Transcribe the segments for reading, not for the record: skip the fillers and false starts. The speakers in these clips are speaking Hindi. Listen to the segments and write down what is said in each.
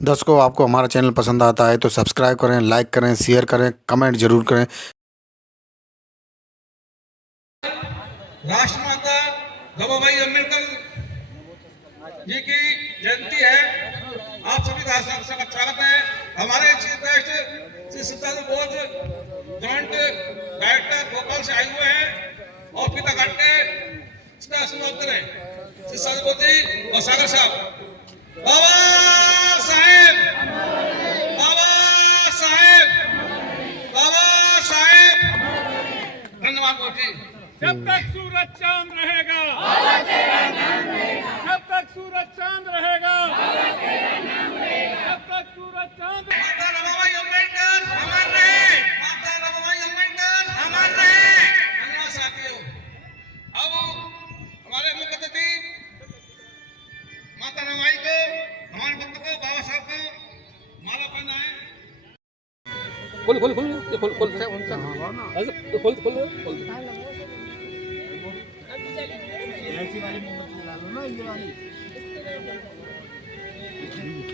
दर्शकों, आपको हमारा चैनल पसंद आता है तो सब्सक्राइब करें, लाइक करें, शेयर करें, कमेंट जरूर करें। राष्ट्रमाता रमाबाई अम्बेडकर जी की जयंती है। आप सभी का स्वागत है। हमारे चीफ गेस्ट श्री सिद्धार्थ बोध जॉइंट डायरेक्टर भोपाल से आए हुए हैं और पिता घाट के इसका समाप्त करें श्री सिद्धार्थ बोध जी और सागर साहब। बाबा साहेब, बाबा साहेब, बाबा साहेब। धन्यवाद बोध जी। जब तक सूरज चांद रहेगा, जब तक सूरज चांद रहेगा, जब तक सूरज चांद माता रमाबाई अम्बेडकर अमर रहे, माता रमाबाई अम्बेडकर अमर रहे। धन्यवाद साथियों। अब हमारे मुख्य अतिथि माता रमाबाई को, हमारे भक्त को, बाबा साहब को माला पहनाए। खोल खोल खोल खोल खोल खोल खोल खोल ऐसी वाली मोमबत्ती जला लो ना, ये वाली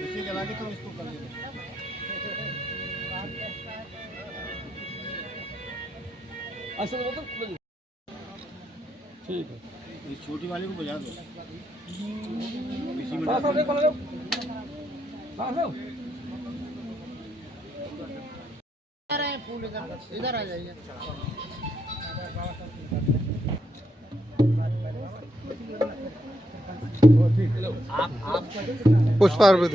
इसे जला के तो इसको कर लेते। ऐसे तो ठीक है, इस छोटी वाली को बुझा दो। इसी में साथ साथ देखो ना, साथ साथ फूल इधर आ जाइए। पुष्पार्पित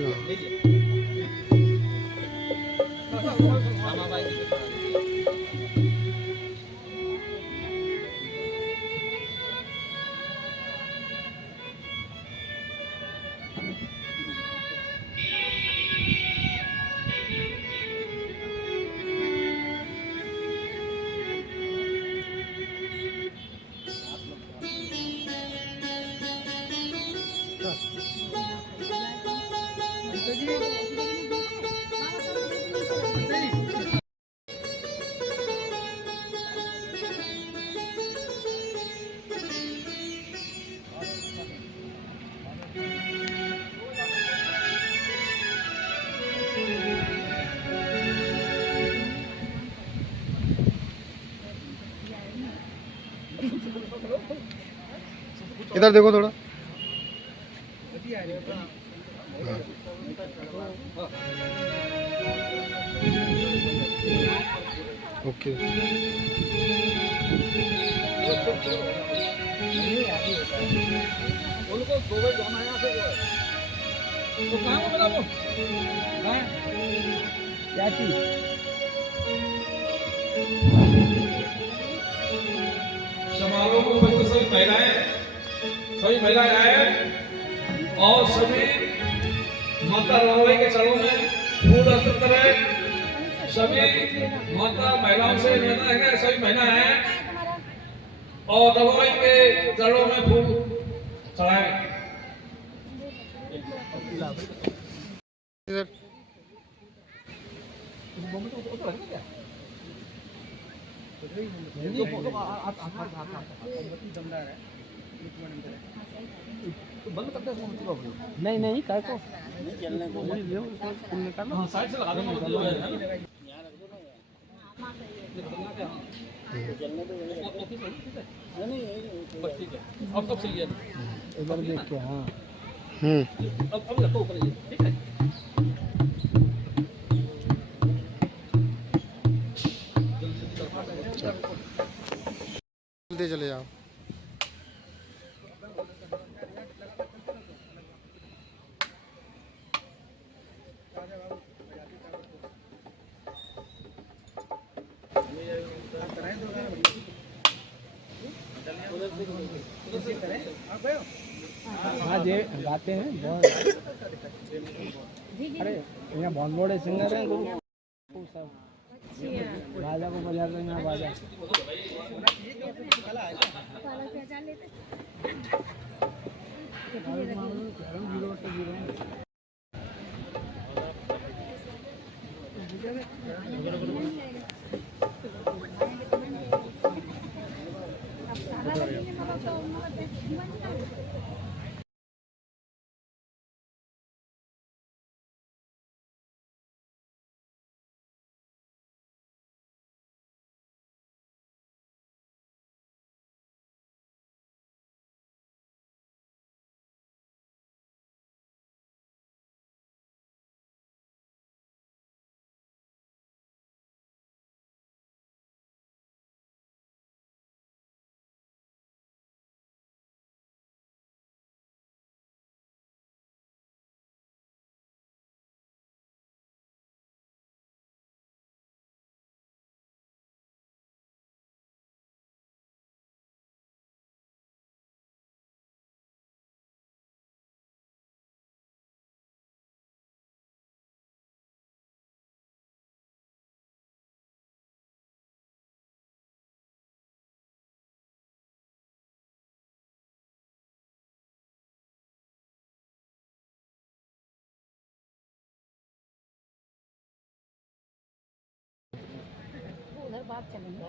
इधर देखो थोड़ा। ओके। उनको गोबर जाना यहाँ से तो कहाँ को बना वो क्या चीज समारोह को उपस्थित सभी महिलाएं आए और सभी माता रमाबाई के चरणों में फूल अर्पित करें। सभी माता महिलाओं से निवेदन है कि सभी महिलाएं आए और रमाबाई के चरणों में फूल चढ़ाएं। इधर बंद करते हैं नहीं नहीं काय को चलने को निकालो साइड से लगा दो चलने दो नहीं बस ठीक है अब सही है इधर देख के हाँ अब रखो ऊपर ठीक है जल्दी चले जाओ। हाँ जे गाते हैं बहुत। अरे यहाँ बहुत बड़े सिंगर हैं गुरु सब बाजा को बजाते हैं यहाँ बाजा बाद चलेंगे।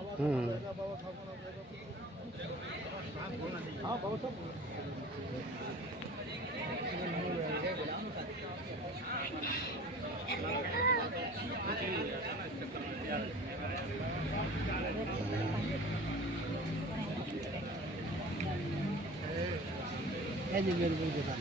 ये जी बिल्कुल के साथ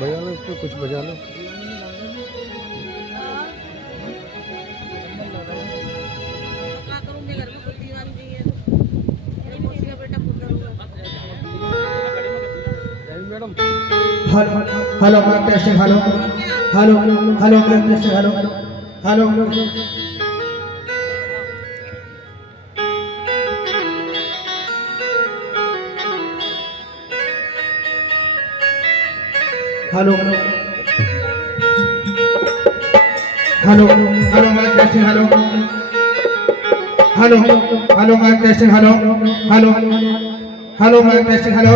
बजा लो इसको, कुछ बजा लो। क्या करूँगी, घर में कोई दीवार नहीं है तो मेरी मौसी का बेटा पूरा हुआ। Madam hello hello mic testing hello hello hello mic testing hello hello hello hello hello mic testing hello hello hello mic testing hello hello hello mic testing hello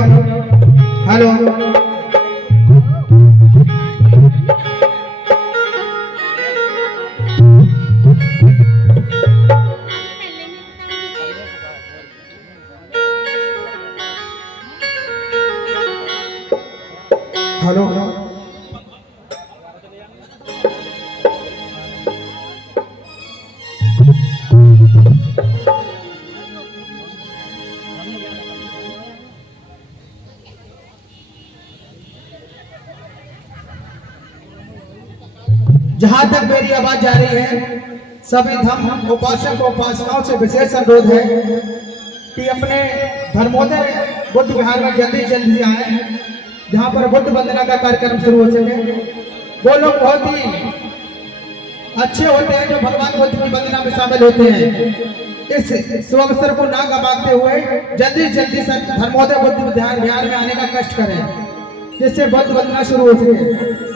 hello hello जहां तक मेरी आवाज जा रही है, सभी धर्म उपासक उपासनाओं से विशेष अनुरोध है कि अपने धर्मोदय बुद्ध विहार में जल्दी जल्दी आए, जहां पर बुद्ध वंदना का कार्यक्रम शुरू हो सके। वो लोग बहुत ही अच्छे होते हैं जो भगवान बुद्ध की वंदना में शामिल होते हैं। इस शुभ अवसर को ना गवाते हुए जल्दी जल्दी से धर्मोदय बुद्ध विहार में आने का कष्ट करें, जिससे बुद्ध वंदना शुरू हो सके।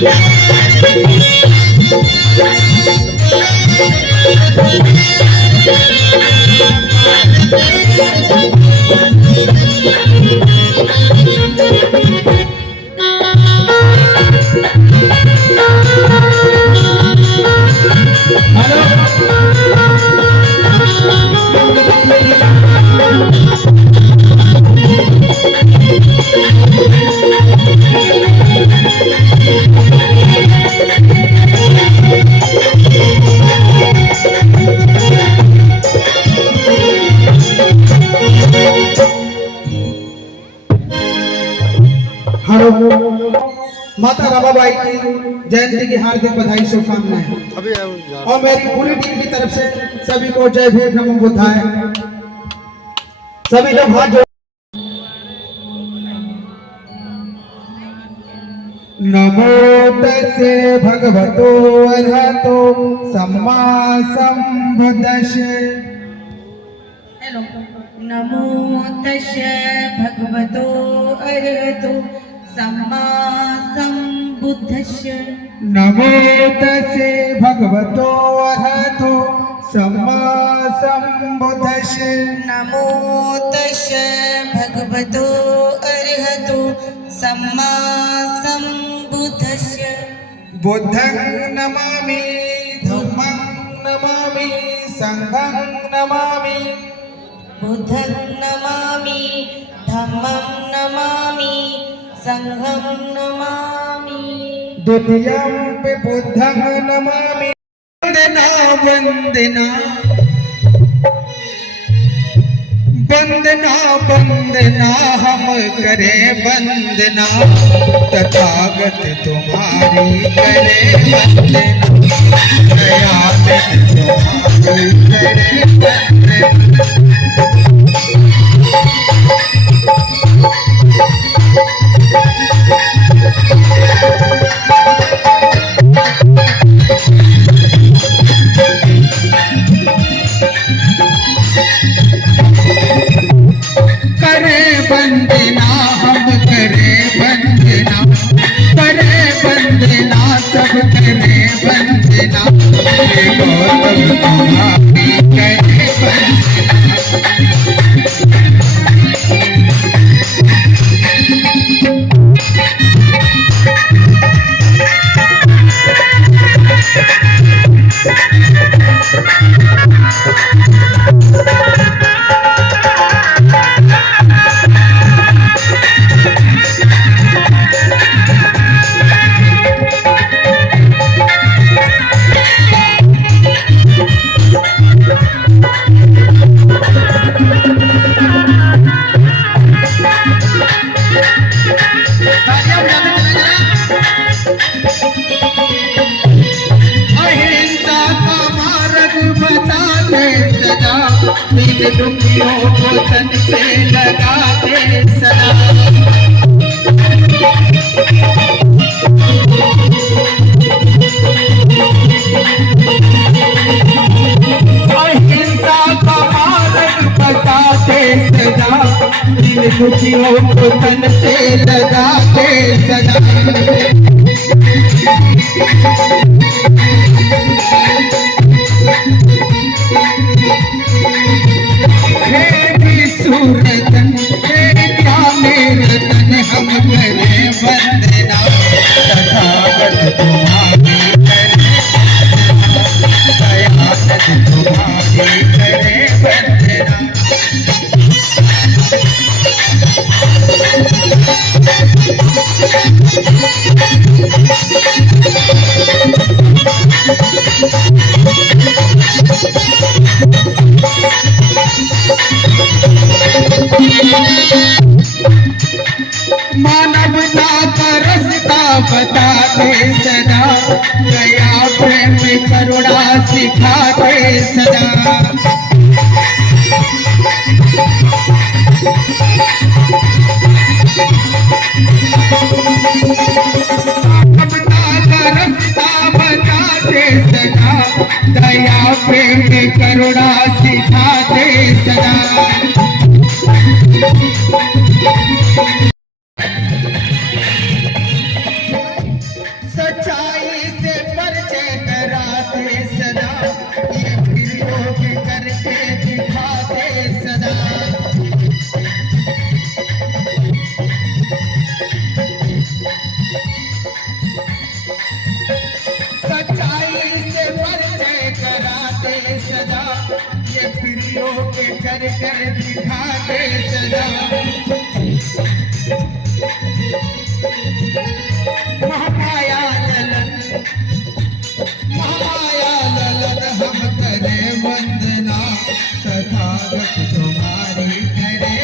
हेलो, माता रमाबाई की जयंती की हार्दिक बधाई शुभकामनाएं अभी और मेरी पूरी टीम की तरफ से सभी को जय भीम नमो बुद्धाय। सभी लोग हाथ जोड़। नमो तस्से भगवतो अरहतो सम्मा संबुद्धस्से। हेलो। नमो तस्से भगवतो अरहतो सम्मा संबुद्धस्से। नमो तस्से भगवतो अरहतो सम्मा संबुद्धस्से। नमो तस्से भगवतो अरहतो सम्मा संबुद्धस्से। बुद्धं नमामि धम्मं नमामि संघं नमामि। बुद्धं नमामि धम्मं नमामि संघं नमामि। द्वितीयं पे बुद्धं नमामि। वंदना वंदना वंदना वंदना हम करें वंदना तथागत तुम्हारी करें वंदना दयानिधि तुम्हारी करें वंदना। दुखियों को तन से लगाते सदा। अहिंसा का मार्ग बताते सदा। इन दुखियों को तन से लगाते सदा। सूरतन क्या मेरे तन हम करें वंदना तथागत तुम्हारी करें दयानिधि तुम्हारी करें वंदना। मानवता का रास्ता बताते सदा। दया प्रेम करुणा सिखाते सदा। मानवता का रास्ता बताते सदा। दया प्रेम करुणा सिखाते सदा। हीरो के कर कर दिखा दे सदा महामाया ललन हम करे वंदना तथागत तुम्हारी करे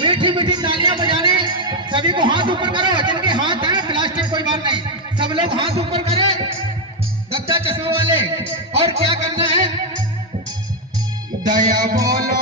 मीठी मीठी तालियां बजाने सभी को हाथ ऊपर करो जिनके हाथ है प्लास्टिक कोई बात नहीं सब लोग हाथ ऊपर करें दत्ता चश्मे वाले और क्या करना है दया बोलो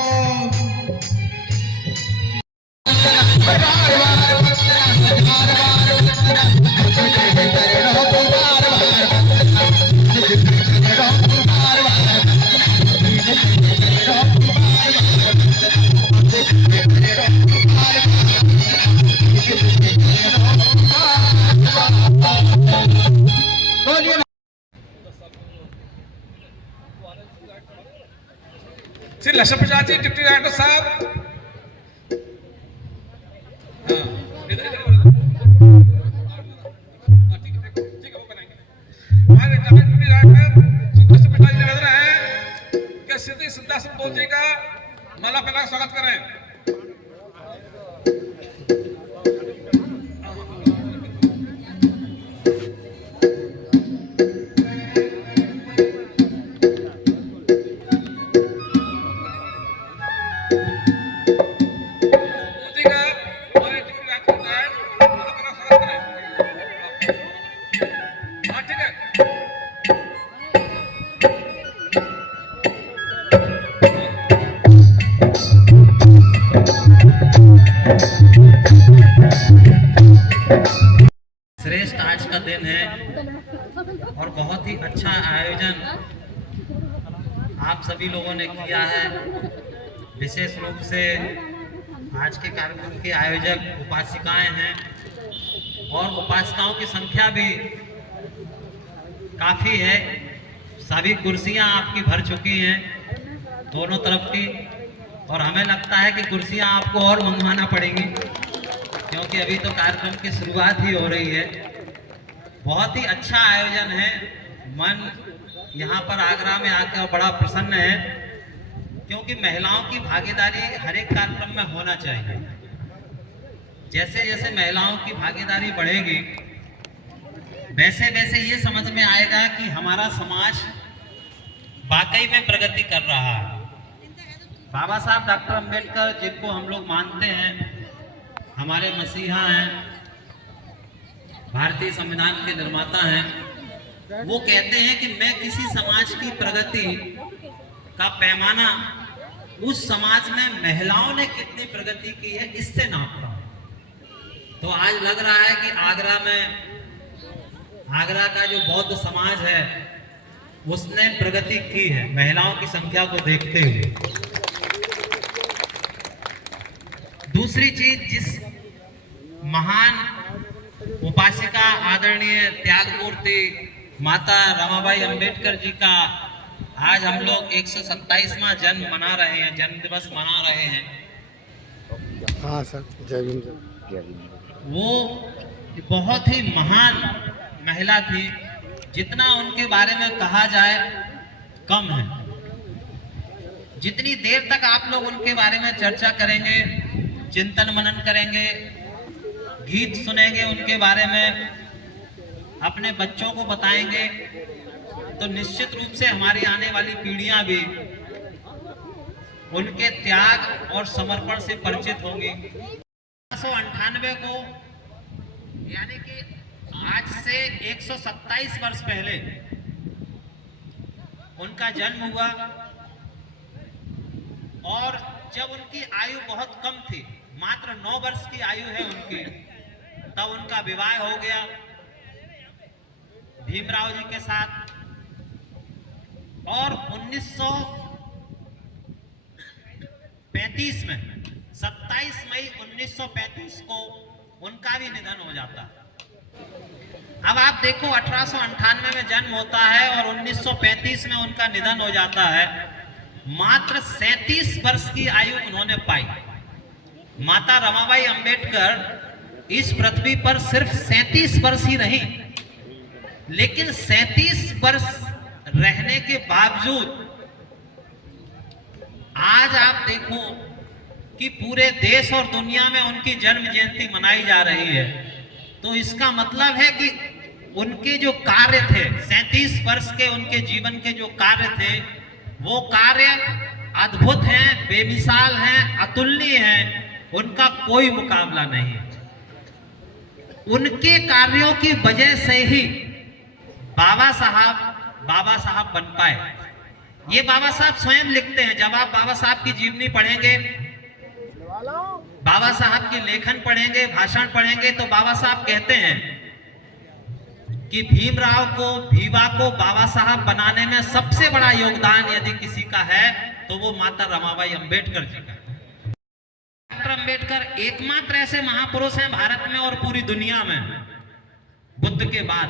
श्री लक्ष्मण प्रसाद जी डिप्टी डायरेक्टर साहब ठीक है वो बनाएंगे हमारे डिप्टी डायरेक्टर श्री लक्ष्मण प्रसाद जी निवेदन है कि श्री सिद्धार्थ बोल जी का माला पहना स्वागत करें। श्रेष्ठ आज का दिन है और बहुत ही अच्छा आयोजन आप सभी लोगों ने किया है। विशेष रूप से आज के कार्यक्रम के आयोजक उपासिकाएं हैं और उपासिकाओं की संख्या भी काफ़ी है। सभी कुर्सियां आपकी भर चुकी हैं दोनों तरफ की और हमें लगता है कि कुर्सियां आपको और मंगवाना पड़ेंगी क्योंकि अभी तो कार्यक्रम की शुरुआत ही हो रही है। बहुत ही अच्छा आयोजन है। मन यहाँ पर आगरा में आकर बड़ा प्रसन्न है क्योंकि महिलाओं की भागीदारी हर एक कार्यक्रम में होना चाहिए। जैसे जैसे महिलाओं की भागीदारी बढ़ेगी वैसे वैसे ये समझ में आएगा कि हमारा समाज वाकई में प्रगति कर रहा है। बाबा साहब डॉक्टर अंबेडकर जिनको हम लोग मानते हैं हमारे मसीहा हैं, भारतीय संविधान के निर्माता हैं, वो कहते हैं कि मैं किसी समाज की प्रगति का पैमाना उस समाज में महिलाओं ने कितनी प्रगति की है इससे नापता हूं। तो आज लग रहा है कि आगरा का जो बौद्ध समाज है उसने प्रगति की है महिलाओं की संख्या को देखते हुए। दूसरी चीज, जिस महान उपासिका आदरणीय त्यागमूर्ति माता रमाबाई अंबेडकर जी का आज हम लोग 127वां जन्म मना रहे हैं, जन्म दिवस मना रहे हैं। हाँ सर, जय भीम। वो बहुत ही महान महिला थी, जितना उनके बारे में कहा जाए कम है। जितनी देर तक आप लोग उनके बारे में चर्चा करेंगे, चिंतन मनन करेंगे, गीत सुनेंगे उनके बारे में, अपने बच्चों को बताएंगे, तो निश्चित रूप से हमारी आने वाली पीढ़ियां भी उनके त्याग और समर्पण से परिचित होंगी। 1998 को यानी कि आज से 127 वर्ष पहले उनका जन्म हुआ और जब उनकी आयु बहुत कम थी, मात्र 9 वर्ष की आयु है उनकी, तब उनका विवाह हो गया भीमराव जी के साथ। और 1935 में 27 मई 1935 को उनका भी निधन हो जाता है। अब आप देखो 1898 में जन्म होता है और 1935 में उनका निधन हो जाता है। मात्र 37 वर्ष की आयु उन्होंने पाई। माता रमाबाई अंबेडकर इस पृथ्वी पर सिर्फ 37 वर्ष ही रही, लेकिन 37 वर्ष रहने के बावजूद आज आप देखो कि पूरे देश और दुनिया में उनकी जन्म जयंती मनाई जा रही है, तो इसका मतलब है कि उनके जो कार्य थे, 37 वर्ष के उनके जीवन के जो कार्य थे, वो कार्य अद्भुत हैं, बेमिसाल हैं, अतुलनीय हैं, उनका कोई मुकाबला नहीं। उनके कार्यों की वजह से ही बाबा साहब बन पाए। ये बाबा साहब स्वयं लिखते हैं। जब आप बाबा साहब की जीवनी पढ़ेंगे, बाबा साहब की लेखन पढ़ेंगे, भाषण पढ़ेंगे, तो बाबा साहब कहते हैं कि भीवा को बाबा साहब बनाने में सबसे बड़ा योगदान यदि किसी का है तो वो माता रमाबाई अंबेडकर जी का। डॉक्टर अंबेडकर एकमात्र ऐसे महापुरुष हैं भारत में और पूरी दुनिया में, बुद्ध के बाद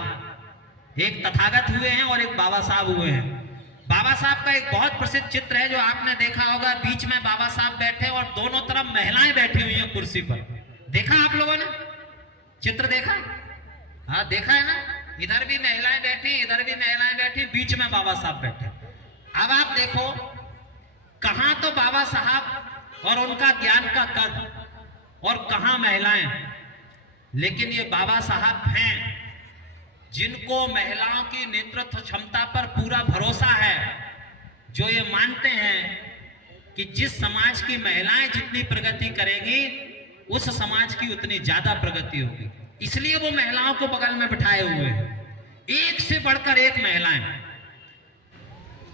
एक तथागत हुए हैं और एक बाबा साहब हुए हैं। बाबा साहब का एक बहुत प्रसिद्ध चित्र है जो आपने देखा होगा। बीच में बाबा साहब बैठे और दोनों तरफ महिलाएं बैठी हुई हैं कुर्सी पर। देखा आप लोगों ने चित्र? देखा? हाँ, देखा है ना। इधर भी महिलाएं बैठी, इधर भी महिलाएं बैठी, बीच में बाबा साहब बैठे। अब आप देखो, कहां तो बाबा साहब और उनका ज्ञान का कद और कहां महिलाएं। लेकिन ये बाबा साहब हैं जिनको महिलाओं की नेतृत्व क्षमता पर पूरा भरोसा है, जो ये मानते हैं कि जिस समाज की महिलाएं जितनी प्रगति करेंगी उस समाज की उतनी ज्यादा प्रगति होगी। इसलिए वो महिलाओं को बगल में बिठाए हुए हैं, एक से बढ़कर एक महिलाएं।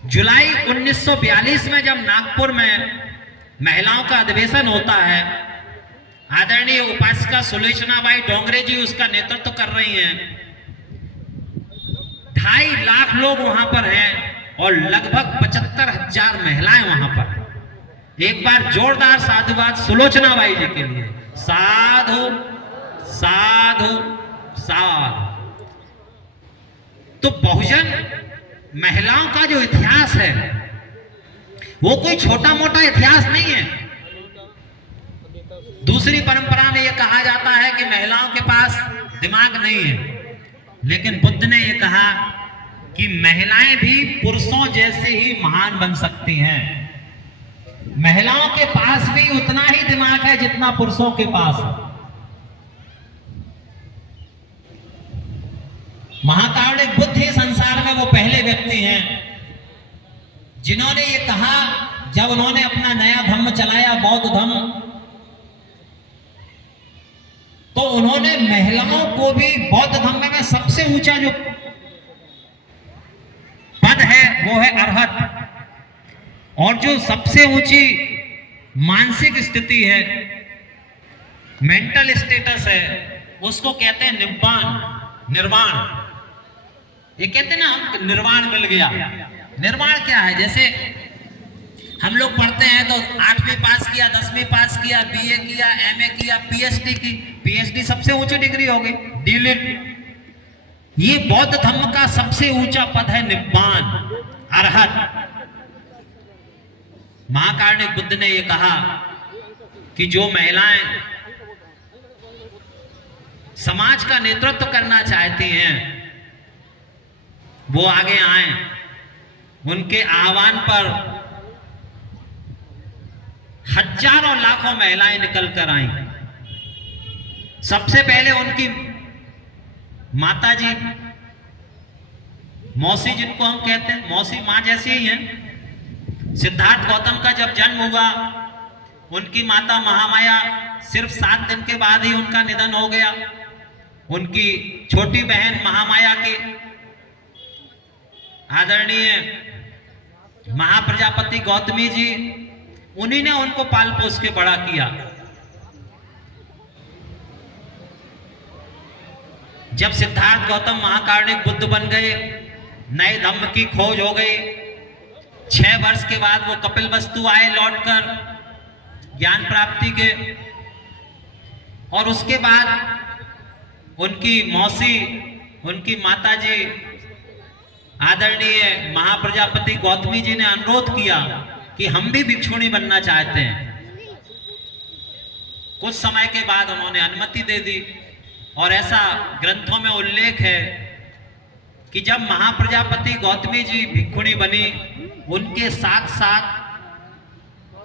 जुलाई 1942 में जब नागपुर में महिलाओं का अधिवेशन होता है, आदरणीय उपासिका सुलोचनाबाई डोंगरे जी उसका नेतृत्व कर रही हैं। 2.5 लाख लोग वहां पर हैं और लगभग 75,000 महिलाएं वहां पर। एक बार जोरदार साधुवाद सुलोचनाबाई जी के लिए। साधु साधु साधु। तो बहुजन महिलाओं का जो इतिहास है वो कोई छोटा मोटा इतिहास नहीं है। दूसरी परंपरा में यह कहा जाता है कि महिलाओं के पास दिमाग नहीं है, लेकिन बुद्ध ने यह कहा कि महिलाएं भी पुरुषों जैसे ही महान बन सकती हैं। महिलाओं के पास भी उतना ही दिमाग है जितना पुरुषों के पास है। महाकारुणिक बुद्ध ही संसार में वो पहले व्यक्ति हैं जिन्होंने ये कहा, जब उन्होंने अपना नया धर्म चलाया, बौद्ध धर्म, तो उन्होंने महिलाओं को भी बौद्ध धर्म में सबसे ऊंचा जो पद है वो है अरहत, और जो सबसे ऊंची मानसिक स्थिति है, मेंटल स्टेटस है, उसको कहते हैं निर्वाण। ये कहते हैं ना, हम निर्वाण मिल गया। निर्वाण क्या है? जैसे हम लोग पढ़ते हैं तो 8वीं पास किया, 10वीं पास किया, बीए किया, एमए किया, पीएचडी की। पीएचडी सबसे ऊंची डिग्री हो गई, डीलिट। ये बौद्ध धर्म का सबसे ऊंचा पद है निब्बान, अरहत। महाकारुणिक बुद्ध ने यह कहा कि जो महिलाएं समाज का नेतृत्व करना चाहती हैं वो आगे आए। उनके आह्वान पर हजारों लाखों महिलाएं निकल कर आई। सबसे पहले उनकी माता जी, मौसी जिनको हम कहते हैं, मौसी मां जैसी ही हैं। सिद्धार्थ गौतम का जब जन्म हुआ, उनकी माता महामाया, सिर्फ 7 दिन के बाद ही उनका निधन हो गया। उनकी छोटी बहन महामाया की आदरणीय महाप्रजापति गौतमी जी, उन्हीं ने उनको पाल पोस के बड़ा किया। जब सिद्धार्थ गौतम महाकारुणिक बुद्ध बन गए, नए धम्म की खोज हो गई। 6 वर्ष के बाद वो कपिलवस्तु आए लौटकर ज्ञान प्राप्ति के, और उसके बाद उनकी मौसी, उनकी माताजी आदरणीय महाप्रजापति गौतमी जी ने अनुरोध किया कि हम भी भिक्षुणी बनना चाहते हैं। कुछ समय के बाद उन्होंने अनुमति दे दी, और ऐसा ग्रंथों में उल्लेख है कि जब महाप्रजापति गौतमी जी भिक्षुणी बनी, उनके साथ साथ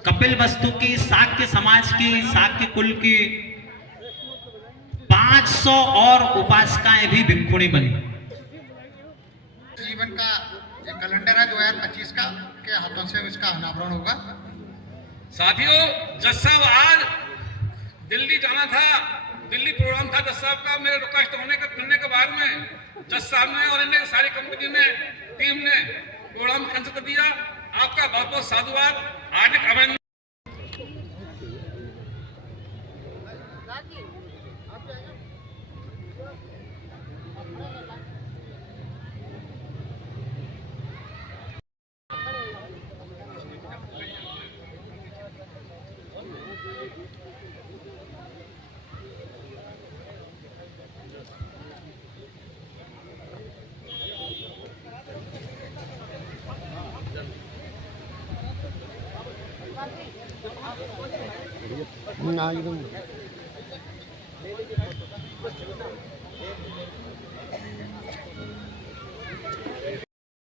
कपिल वस्तु की, शाक्य समाज की, शाक्य कुल की 500 और उपासकाएं भी भिक्षुणी बनी। जीवन का एक कैलेंडर है 2025 का, के हाथों से इसका अनावरण होगा। साथियों, जज साहब आज दिल्ली जाना था, दिल्ली प्रोग्राम था जज साहब का, मेरे रिक्वेस्ट करने के बाद में जज साहब ने और इन्हें सारी कंपनी ने, टीम ने प्रोग्राम कैंसिल कर दिया। आपका बहुत बहुत साधुवाद। हार्दिक अभिनंदन।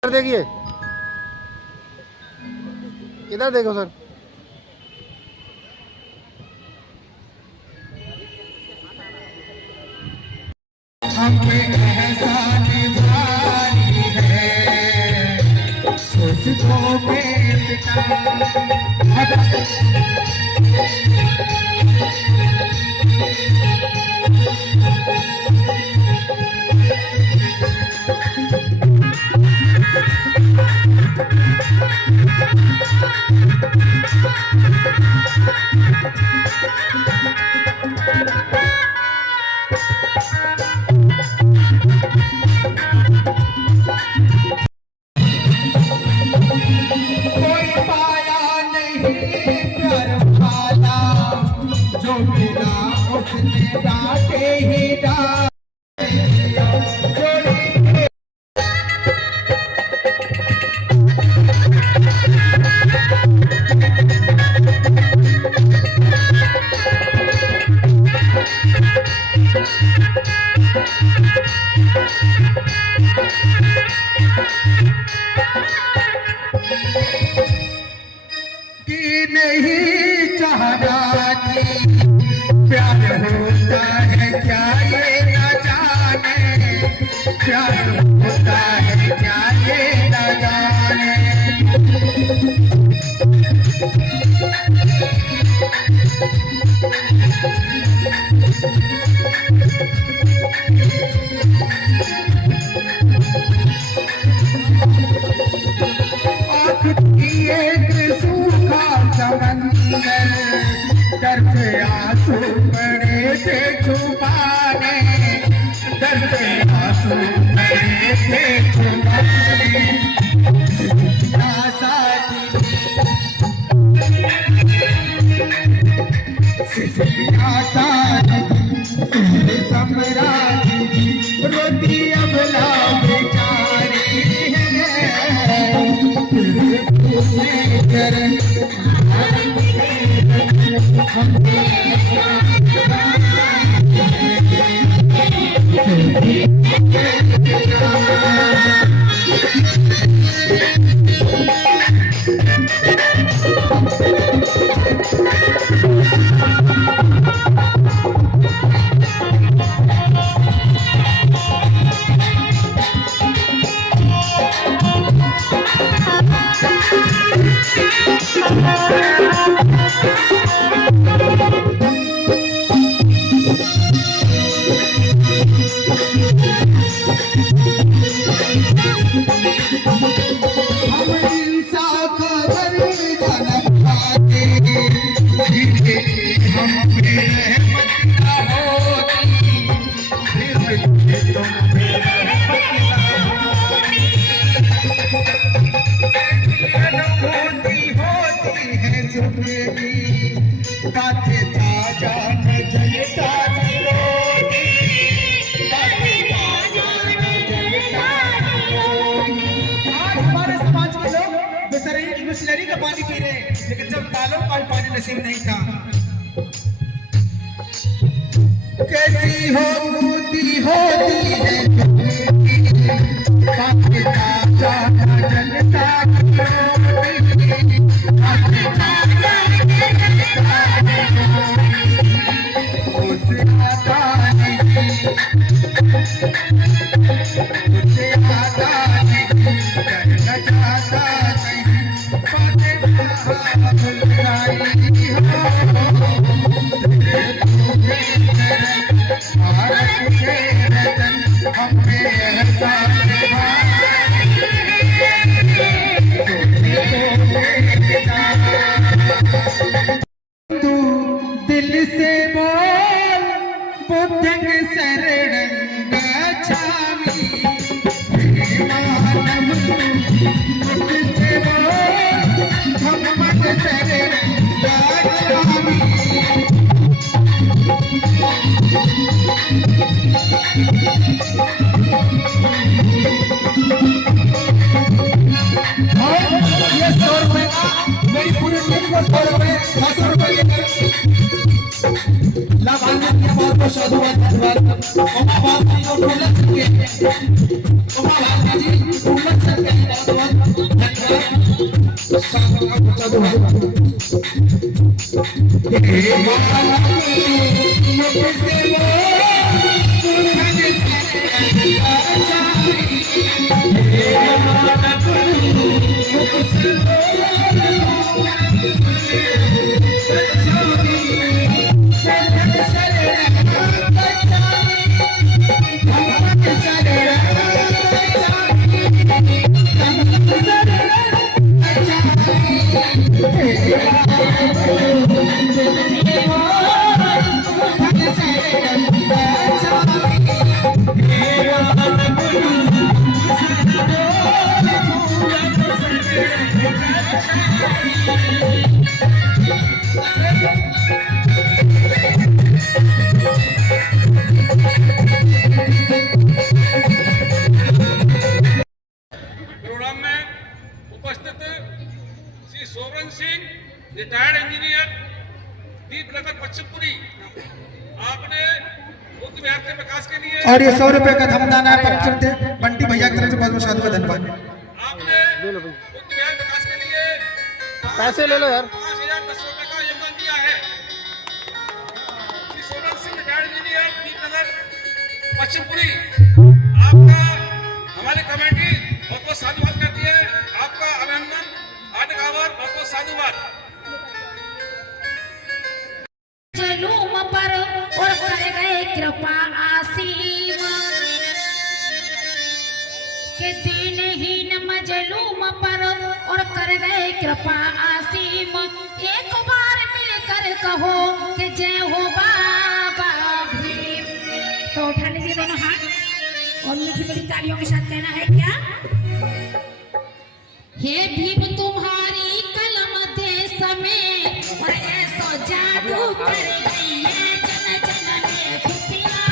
इधर देखिए, इधर देखो सर। हमके एहसान भारी है, सोचो बेटा डांटे ही डांटे। कि नहीं चाहता थी प्यार होता है क्या ये न जाने, प्यार होता है क्या ये न जाने। आँख की एक सूखा समंदर, डर से आंसू पड़े थे छुपाने, डर से आंसू पड़े थे छुपाने। आसादी सम्राट रोटी अबला बेचारी है, बिसलरी का पानी पी रहे हैं, लेकिन जब नालों का पानी नसीब नहीं था। कैसी होती है तू दिल से बोल बुद्धंग शरणं गच्छामि मानव तू दिल से बोल धम्मं शरणं गच्छामि ये 100 रुपए का मेरी पूरी टीम को 100 रुपए 500 रुपए लेकर लाभान्वित किया। बहुत बहुत साधुवाद धन्यवाद। उमा भारती को ढोलक के उमा भारती जी ढोलक के बहुत बहुत धन्यवाद। साधुवाद प्रोग्राम में उपस्थित श्री सोवरन सिंह रिटायर्ड इंजीनियर दीप नगर पश्चिमपुरी, आपने बुद्ध विहार के विकास के लिए और ये 100 रुपए का धमदान है परिचय दे बंटी भैया की तरफ से बहुत बहुत साधुवाद धन्यवाद। आपने बुद्ध विहार विकास के लिए पैसे ले लो यार। 5,010 रुपए का योगदान दिया है। श्री सोवरन सिंह रिटायर्ड इंजीनियर दीप नगर पश्चिमपुरी, आपका हमारी कमेटी बहुत बहुत साधुवाद करती है। आपका अभिनंदन, हार्दिक आभार, बहुत बहुत साधुवाद। जुलूम पर और कर गए कृपा आसीम के दीनहीन मजलूम पर और कर गए कृपा आसीम। एक बार मिलकर कहो कि जय हो बाबा भीम। तो उठा लीजिए दोनों हाथ और मीठी मीठी तालियों के साथ कहना है क्या? हे भीम तुम्हारी कलम देश में और ऐसा जादू कर गई है, जन जन में खुशियां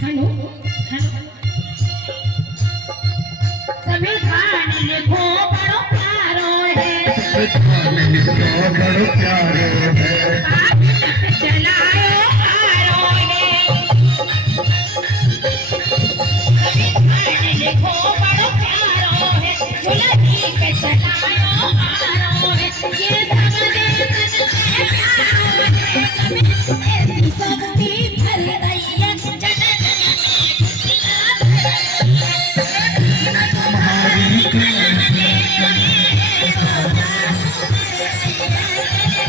हेलो संविधान लिखो बड़ो प्यारो है, आप चलाओ आरो है। संविधान लिखो बड़ो प्यारो है, गुलामी पे चलाओ आरो है। ये सब देश से प्यारो है, ऐसी शक्ति भर गई है, जन जन में खुशियां भर गई है।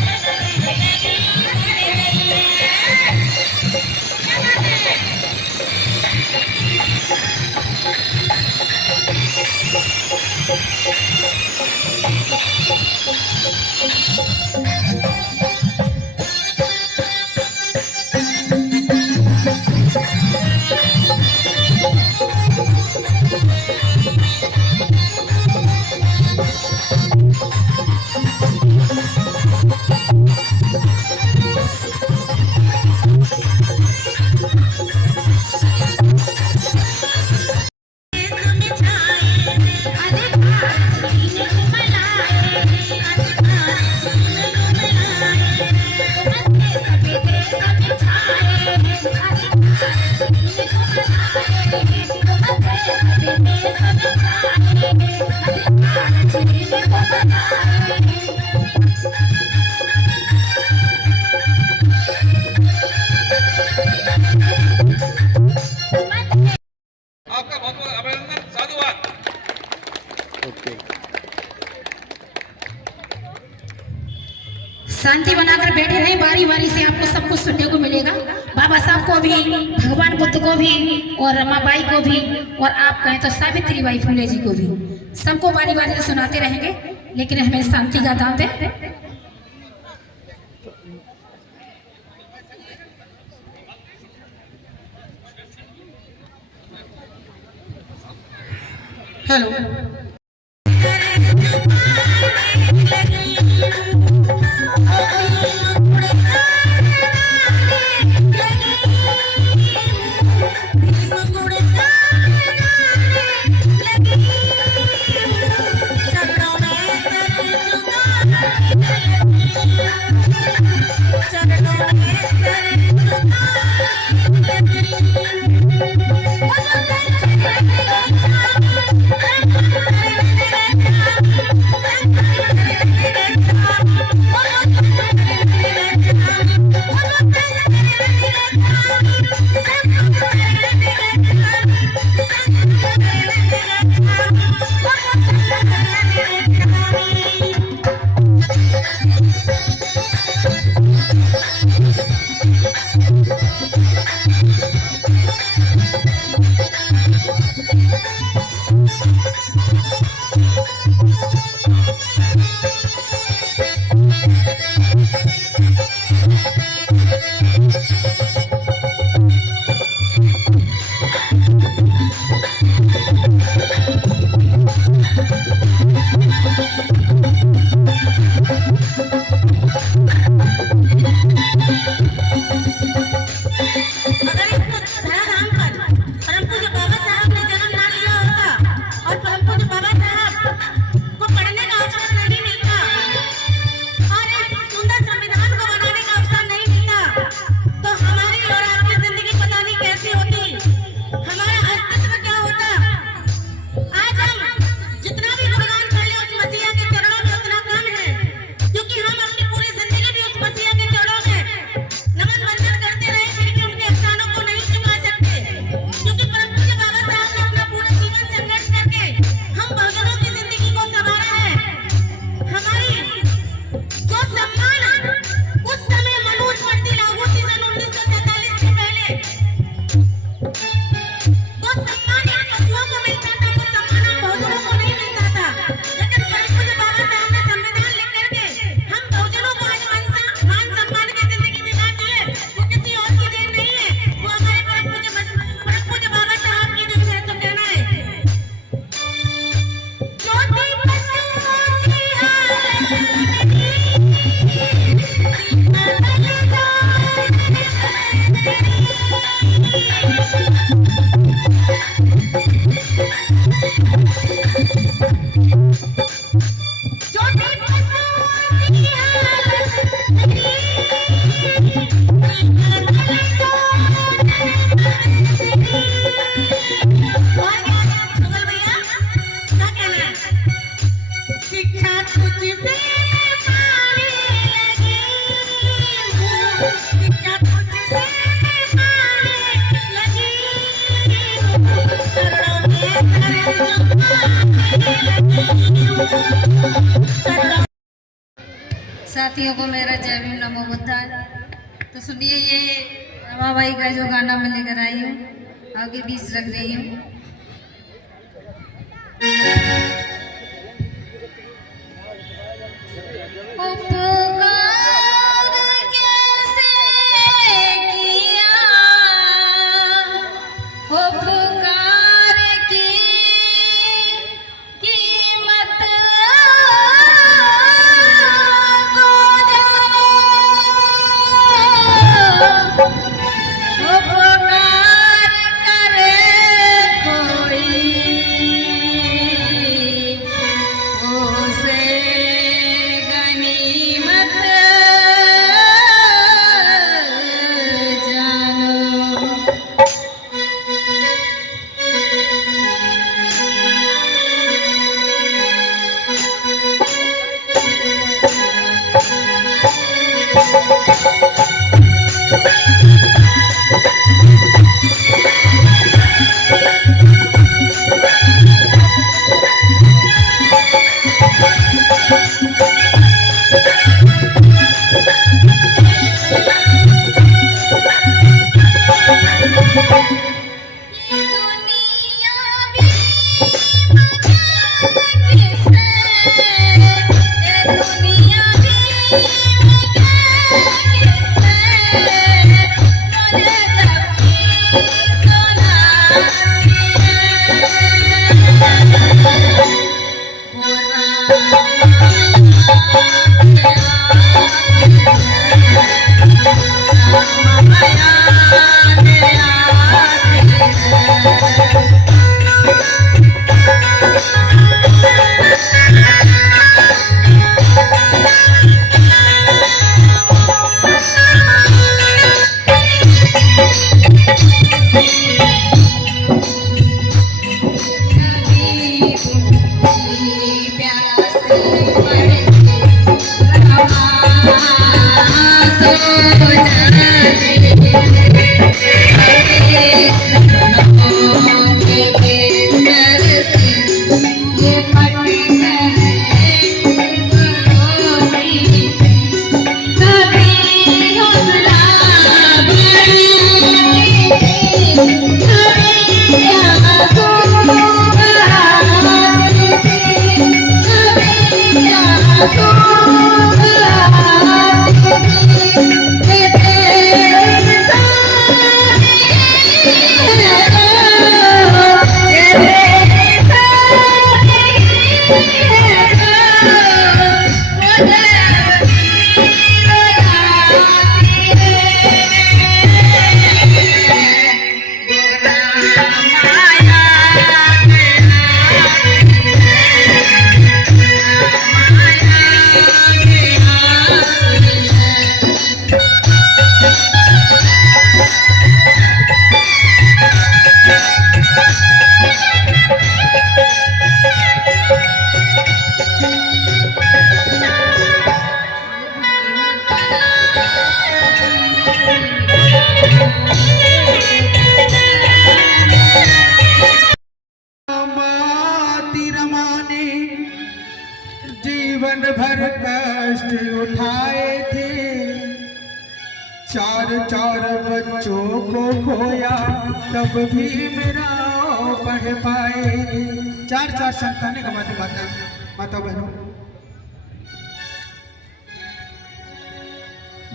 आपका बहुत बहुत अभिनंदन, साधुवाद। शांति बनाकर बैठे रहे, बारी बारी से आपको सब कुछ सुनने को मिलेगा। बाबा साहब को भी, भगवान बुद्ध को भी, और रमाबाई को भी, और आप कहें तो सावित्री बाई फुले जी को भी, सबको बारी बारी से सुनाते रहेंगे, लेकिन हमें शांति का दान दें। हेलो साथियों को मेरा जय भीम नमो बुद्धाय। तो सुनिए, ये रमाबाई का जो गाना मैं लेकर आई हूँ, आगे बीच रख रही हूँ। जीवन भर कष्ट उठाए थे, चार चार बच्चों को खोया तब भी मेरा पढ़ पाए थे। चार चार संतानें कमाते माता बहनों।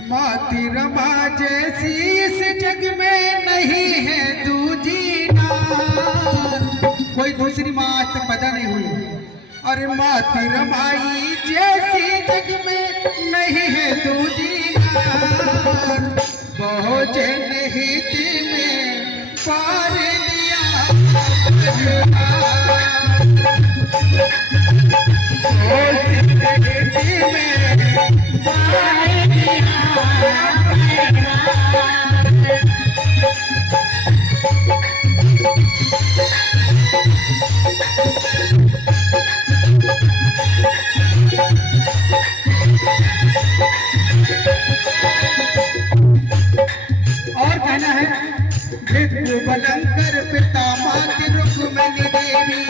माती रमा जैसी इस जग में नहीं है दूजी नार, कोई दूसरी मात पैदा नहीं हुई। अरे माती रमाई जैसी जग में नहीं है दूजी नार, बहुजन हित में पार दिया और कहना है भिक्षु बलंकर पिता माता रुक्मिणी देवी,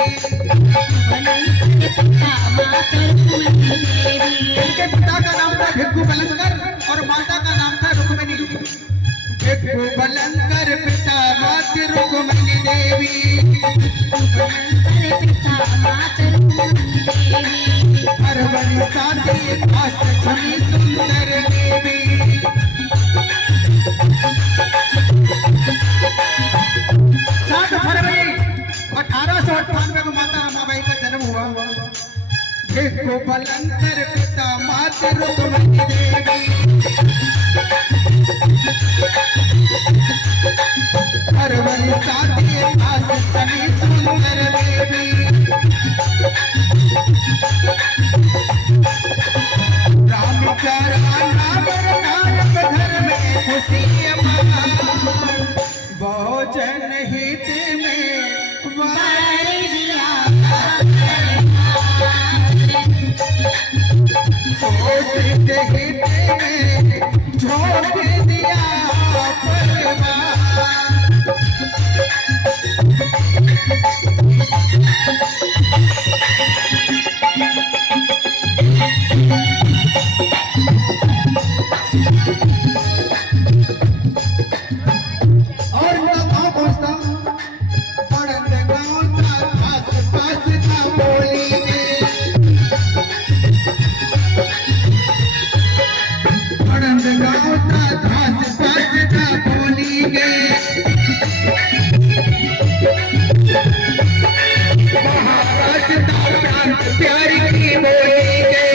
इनके पिता का नाम था भिक्षु बलंकर और माता का नाम था रुक्मिणी। भिक्षु बलंकर पिता माता रुक्मिणी देवी, हरवरी साथी आस छवि सुंदर देवी। 7 फरवरी 1898 को माता रमाबाई का जन्म हुआ। भिक्षु बलंकर पिता माता रुक्मिणी देवी, हरवरी साथी आस छवि सुंदर देवी। राम चारा नाम नायक घर में खुशी अपार, बहुजन हित में वार दिया सोचित हित में झोंक दिया परिवार। और इनका गाँव पहुँचता पड़ंद गाँव था, आस पास था बोली में, पड़ंद गाँव था, आस पास था बोली में। महाराज था प्रांत प्यारी की बोली के,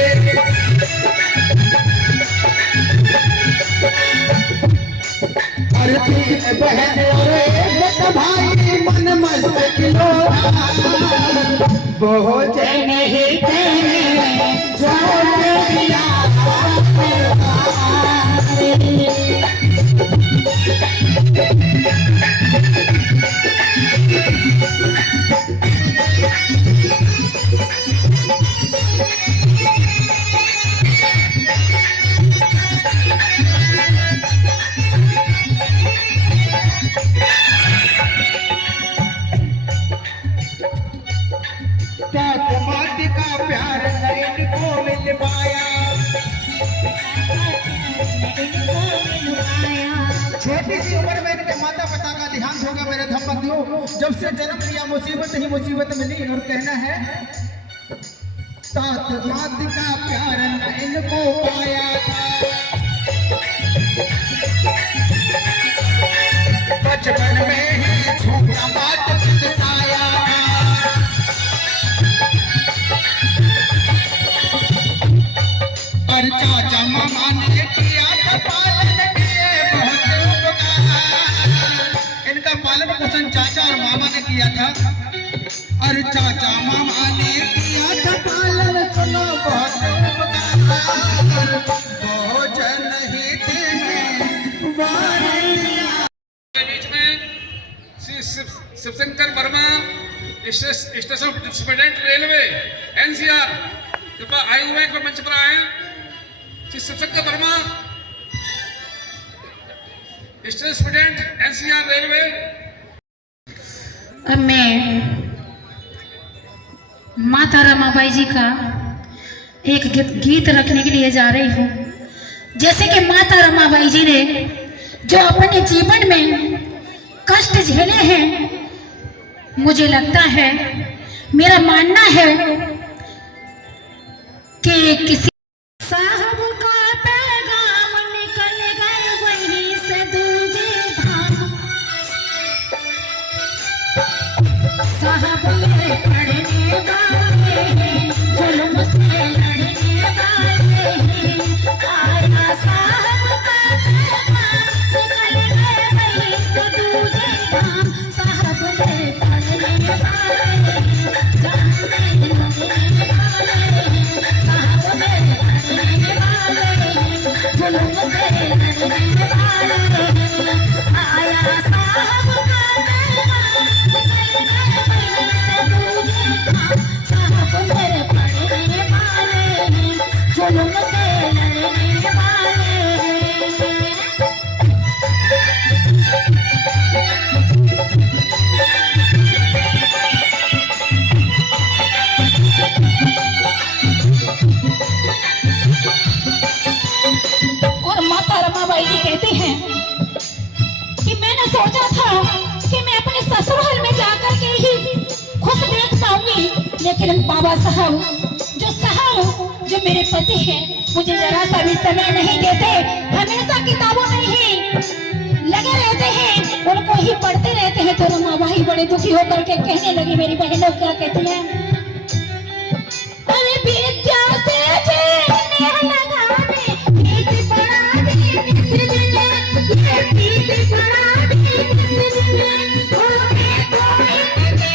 अरे तीन बहन और एक भाई मन मस्त किलो, बहुजन हित में झोंक दिया माटी का प्यार न इनको मिल पाया। छोटी सी उम्र में इनके माता पिता का देहांत हो गया मेरे धर्मबंधुओं। जब से जन्म लिया मुसीबत ही मुसीबत मिली। और कहना है तात मात का प्यार न इनको पाया। बचपन में ही छोटा बात साया। और चाचा मामा ने किया था पालन किए बहुत उपकार। इनका पालन पोषण चाचा और मामा ने किया था। और चाचा मामा ने किया था पालन सुनो बहुत उपकार। भोजन ही देने वाले के बीच में Shri Shivshankar Verma station superintendent railway NCR कृपया आए हुए हैं, मंच पर आए। Shri Shivshankar Verma station superintendent NCR railway. अब मैं माता रमाबाई जी का एक गीत रखने के लिए जा रही हूँ। जैसे कि माता रमाबाई जी ने जो अपने जीवन में कष्ट झेले हैं, मुझे लगता है, मेरा मानना है कि किसी साहब का पैगाम निकल गए वहीं से दूजे धाम। साहब मेरे पढ़ने वाले हैं, जुल्म से लड़ने वाले हैं। आया साहब का पैगाम निकल गए वहीं से दूजे धाम। साहब मेरे पढ़ने वाले हैं, जान से लड़ने वाले हैं। साहब मेरे पढ़ने वाले हैं, जुल्म से लड़ने वाले हैं। आया साहब का पैगाम निकल गए वहीं से दूजे धाम। साहब मेरे पढ़ने वाले हैं, जुल्म से लड़ने वाले हैं। और माता रमाबाई जी कहते हैं कि मैंने सोचा था कि मैं अपने ससुराल में जाकर के ही खुश देख पाऊंगी, लेकिन बाबा साहब जो मेरे पति हैं, मुझे जरा सा भी समय नहीं देते। हमेशा किताबों में ही लगे रहते हैं, उनको ही पढ़ते रहते हैं। तो रमाबाई बड़े दुखी होकर के कहने लगी, मेरी बहनों क्या कहती हैं, अरे विद्या से जीने लगाने प्रीत बढ़ा दी किस दिले, ये प्रीत बढ़ा दी किस दिले। होने कोई बनी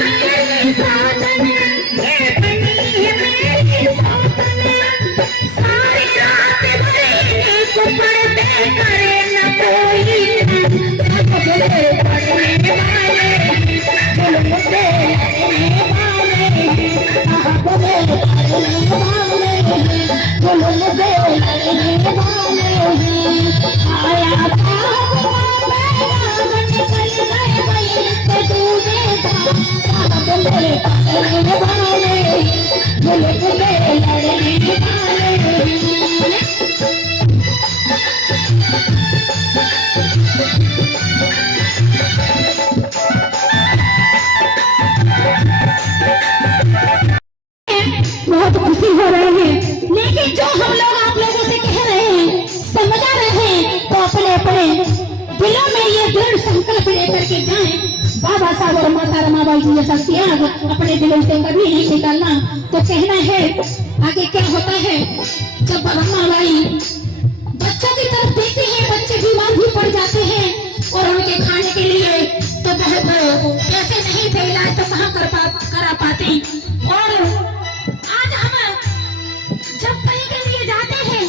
मेरी साधन, ये बनी मेरी साधन। सारी रात भरी को पढ़ते करे न कोई, सब बोले पढ़ने वाले जुल्म से लड़ने वाले। साहब मेरे पढ़ने वाले जुल्म से लड़ने वाले। आया साहब का पैगाम निकल गए वहीं से दूजे धाम। साहब मेरे पढ़ने वाले जुल्म से लड़ने वाले। बहुत खुशी हो रही है, लेकिन जो हम लोग आप लोगों से कह रहे हैं, समझा रहे हैं, तो अपने अपने दिलों में ये दृढ़ संकल्प लेकर के जाएं। बाबा साहब और माता रमाबाई जी जैसा त्याग अपने दिलों से कभी नहीं निकालना। तो कहना है आगे क्या होता है, जब रमाबाई बच्चों की तरफ देखते हैं, बच्चे बीमार भी पड़ जाते हैं और उनके खाने के लिए तो बहुत पैसे नहीं थे, इलाज तो कहाँ करा पाते। और आज हम जब कहीं के लिए जाते हैं,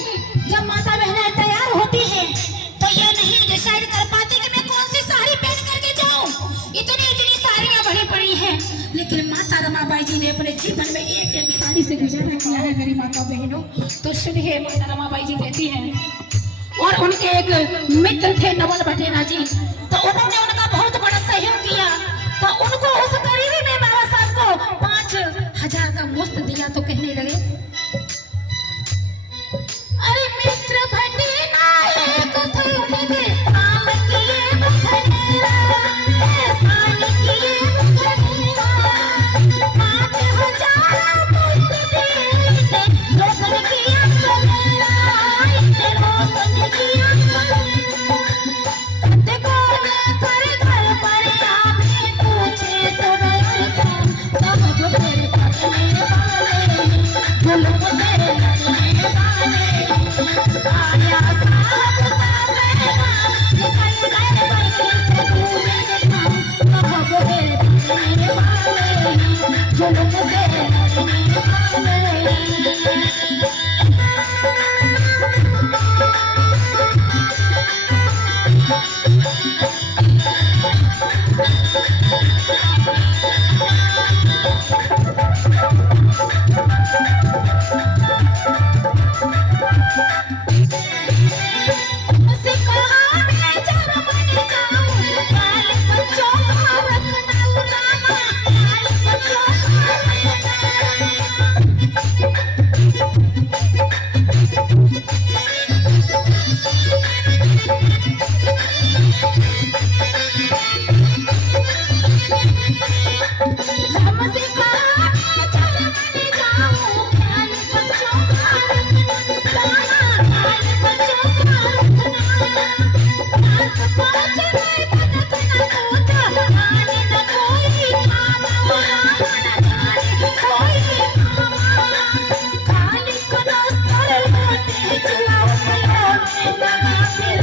जब माता बहनें तैयार होती हैं, तो ये नहीं डिसाइड कर पाती कि मैं कौन सी साड़ी पहन करके जाऊं। इतनी साड़ियां बड़ी पड़ी हैं, लेकिन माता रमाबाई जी ने अपने जीवन में एक साड़ी से गुजारा किया है मेरी माता बहनों। तो सुनिए, माता रमाबाई जी कहती हैं, और उनके एक मित्र थे नवल बटेना जी, तो उन्होंने उनका बहुत बड़ा सहयोग किया। तो उनको उस गरीबी में मुझसे कहा मैं जरा बन जाऊं बाल बच्चों का रखना उड़ाना बाल बच्चों का हमसे कहा मैं जरा बन जाऊं बाल बच्चों का रखना बाल बच्चों का रखना पास पहुंच गए तनक न सोचा आने न कोई खामा न जाने कोई खामा खाली कनस्तर लोटे चुलाओ लोटे लगा फिर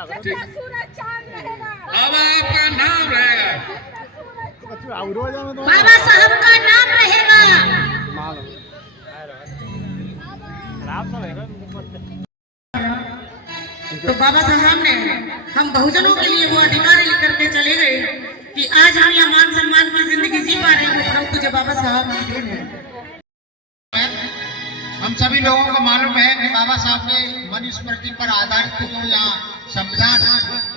अब तेरे अब आपका नाम रहेगा। बाबा साहब का नाम रहेगा। तो बाबा साहब ने हम बहुजनों के लिए वो अधिकार लेकर के चले गए कि आज हम यहाँ मान सम्मान की जिंदगी जी पा रहे हैं, परंतु जो बाबा साहब की देन है। हम सभी लोगों को मालूम है कि बाबा साहब के मनुस्मृति पर आधारित जो यहाँ संविधान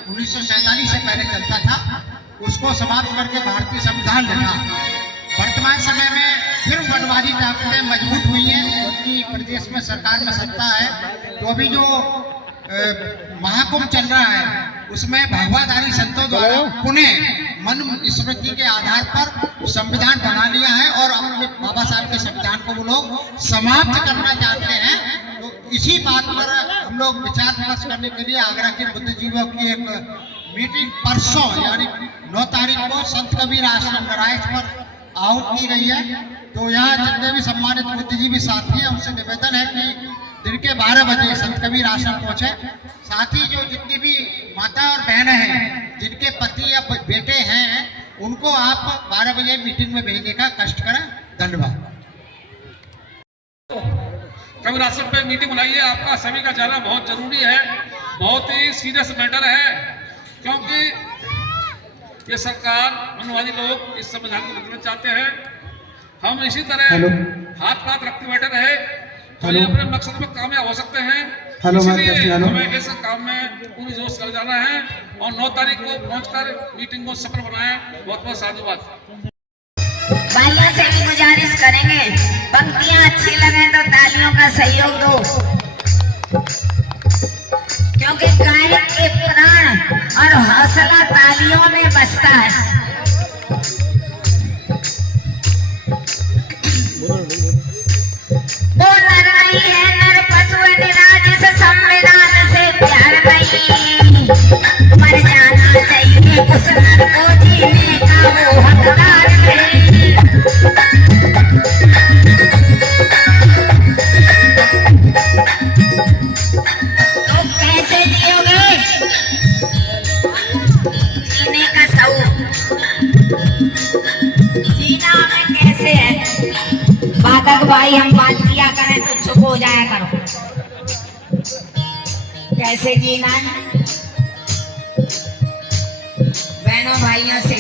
1947 से पहले चलता था, उसको समाप्त करके भारतीय संविधान लिखा। वर्तमान समय में फिर वनवादी ताकतें मजबूत हुई हैं, उनकी प्रदेश में सरकार में सत्ता है, तो अभी जो महाकुंभ चल रहा है उसमें भगवाधारी संतों द्वारा पुनः मनुस्मृति के आधार पर संविधान बना लिया है और अपने बाबा साहब के संविधान को वो लोग समाप्त करना चाहते हैं। तो इसी बात पर हम लोग विचार विमर्श करने के लिए आगरा के बुद्धिजीवियों की एक मीटिंग परसों यानी 9 तारीख को संत कबीर आश्रम नारायण पर आहूत की गई है। तो यहाँ जितने भी सम्मानित बुद्धिजीवी साथी हैं उनसे निवेदन है कि दिन के 12 बजे संत कबीर आश्रम पहुंचे। साथ ही जो जितनी भी माता और बहनें हैं जिनके पति या बेटे हैं उनको आप 12 बजे मीटिंग में भेजने का कष्ट करें। धन्यवाद। कबीर आश्रम पे मीटिंग बुलाइए, आपका सभी का जाना बहुत जरूरी है, बहुत ही सीरियस मैटर है, क्योंकि ये सरकार मनवादी लोग इस संविधान को बदलना चाहते हैं। हम इसी तरह हाथ पाथ रखते बैठे रहे तो ये अपने मकसद में कामयाब हो सकते हैं। इसलिए हमें इस काम में पूरी जोश कर जाना है और 9 तारीख को पहुंचकर मीटिंग को सफल बनाएं। बहुत बहुत साधुवाद। भाइयों से भी गुजारिश करेंगे, पंक्तियां अच्छी लगे तो तालियों का सहयोग दो, क्योंकि गायक के प्राण और हौसला तालियों में बसता है। वो नर नहीं है नर पशु निराज से संविधान से प्यार नहीं, मर जाना चाहिए उस नर को जीने का वो हकदार नहीं। तो कैसे जियोगे जीने का शौक, जीना में कैसे है। बाधक भाई हम बात किया करें तो चुप हो जाया करो। कैसे जीना है बहनों भाइयों से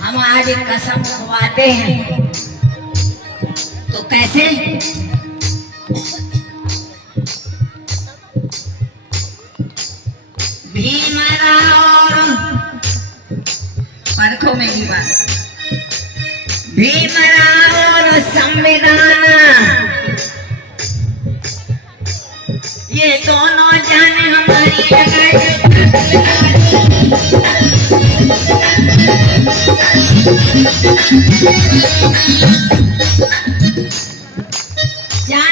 हम आज एक कसम खुवाते हैं, तो कैसे भीमराव परखो मेरी बात, भीमराव और संविधान ये दोनों जाने हमारी जान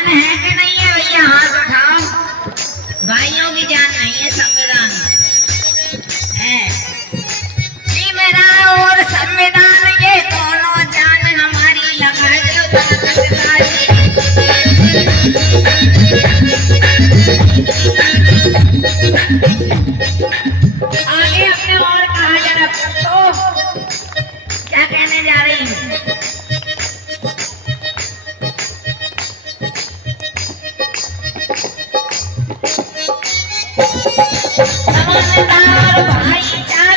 है कि नहीं है भैया, हाथ उठाओ। भाइयों की जान नहीं है, संविधान है। भीमराव और संविधान ये दोनों जान हमारी लगा दो सारी। आगे अपने और कहा जरा पूछो क्या कहने जा रही हूँ। समानता और भाईचारा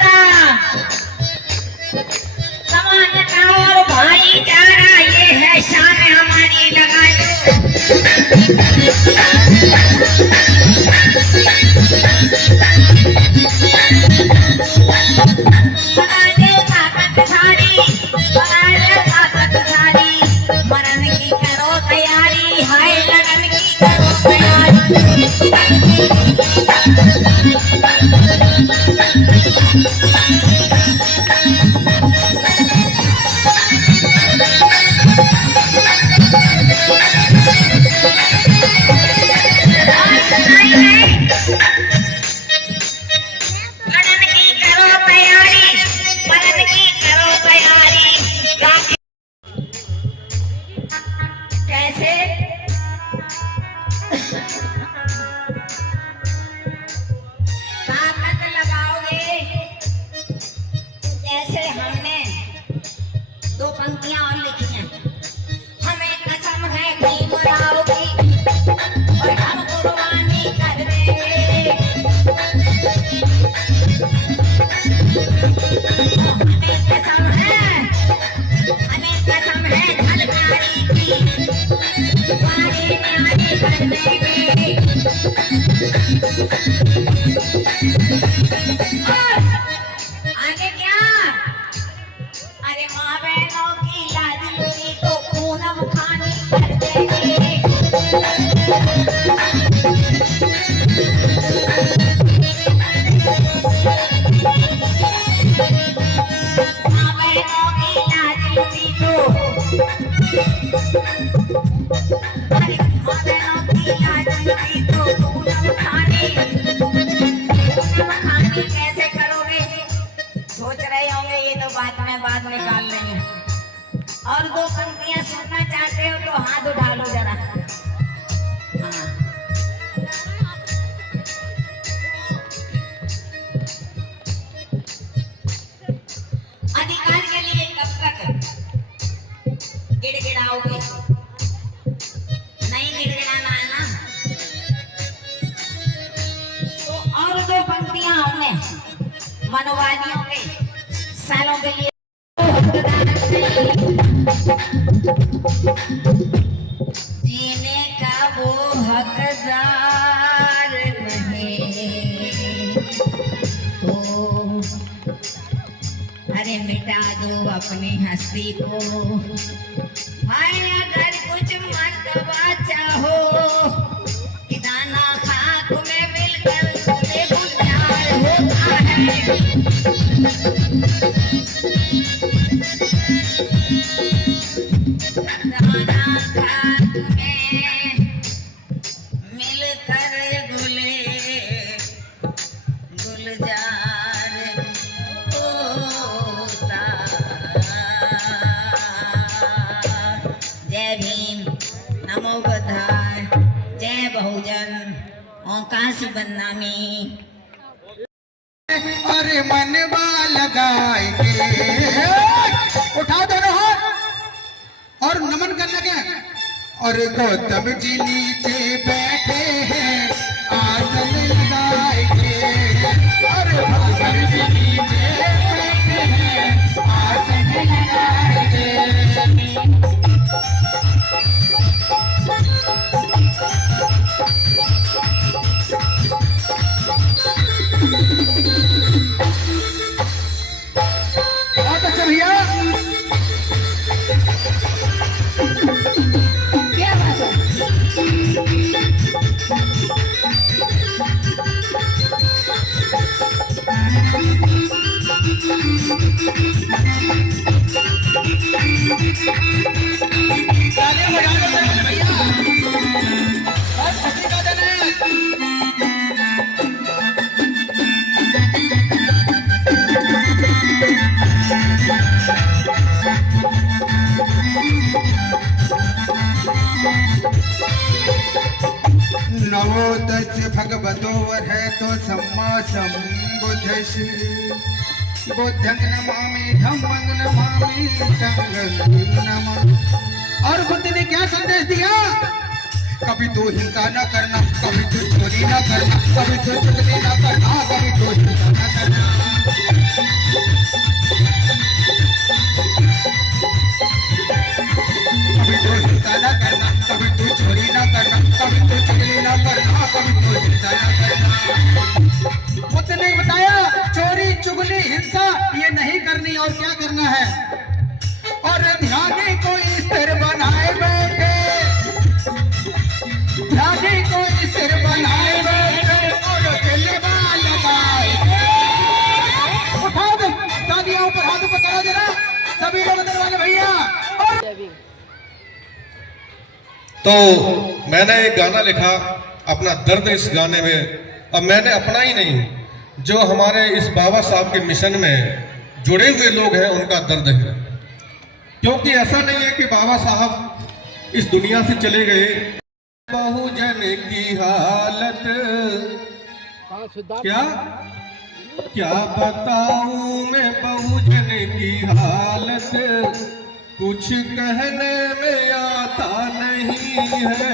मरण की करो तैयारी, मरण की करो तैयारी। कैसे ताकत लगाओगे? जैसे हमने दो पंक्तियां और लिखी हैं। हमें कसम है भीमराव की और हम कुर्बानी कर देंगे। हमें कसम है झलकारी की, वारी न्यारी कर देंगे। और आगे क्या? अरे माँ बहनों की लाज लूरी तो पूनम खानी कर देंगे। माँ बहनों की लाज लूरी तो, अरे माँ बहनों की लाज लूरी तो पूनम खानी कैसे करोगे? सोच रहे होंगे ये तो बात निकाल लेंगे। और दो पंक्तियां सुनना चाहते हो तो हाथ उठा लो जरा। हाँ। अधिकार के लिए कब तक गिड़गिड़ाओगे? नहीं गिड़गिड़ाना है ना? तो और दो पंक्तियां होंगे मनोवादियों के सालों के लिए। जीने का वो हकदार नहीं तो अरे मिटा दो अपनी हस्ती को। हाय अगर कुछ मर्तबा चाहो कि दाना खाक में मिलकर देखो प्यार होता है। दाना खाक में मिलकर गुलजार होता। जय भीम, नमो बुद्धाय, जय बहुजन, औकाशी बदनामी। अरे मनवा लगाएंगे, उठाओ दोनों हाथ और नमन करने लगे। और गौतम जी नीचे बैठे हैं, आसन लगाएंगे। और भगवान जी नीचे बैठे हैं, आसन लगाएंगे। बहुत अच्छा भैया, क्या बात है? तालियां बजा दो भैया, बहुत खुशी का दिन है। नवो दस भगवतो है तो सम्मा संबुद्धि। बुद्धं नमामि धम्मं नमामि संघं नमामि। और बुद्ध ने क्या संदेश दिया? कभी तू हिंसा न करना, कभी तू चोरी न करना, कभी तू चुगली न करना, कभी तू हिंसा न करना। कभी तू हिंसा न करना, कभी तू चोरी न करना, कभी तू चुगली न करना, कभी तू हिंसा न करना। बुद्ध ने बताया चोरी चुगली हिंसा ये नहीं करनी, और क्या करना है? और ध्यानी को स्थिर बनाए बैठे, ध्यानी को स्थिर बनाए बैठे और दिलवा लगाए। सभी लोग दरवाजे भैया। तो मैंने एक गाना लिखा, अपना दर्द इस गाने में। अब मैंने अपना ही नहीं, जो हमारे इस बाबा साहब के मिशन में जुड़े हुए लोग हैं उनका दर्द है। क्योंकि ऐसा नहीं है कि बाबा साहब इस दुनिया से चले गए। बहुजन की हालत क्या क्या बताऊं मैं, बहुजन की हालत कुछ कहने में आता नहीं है।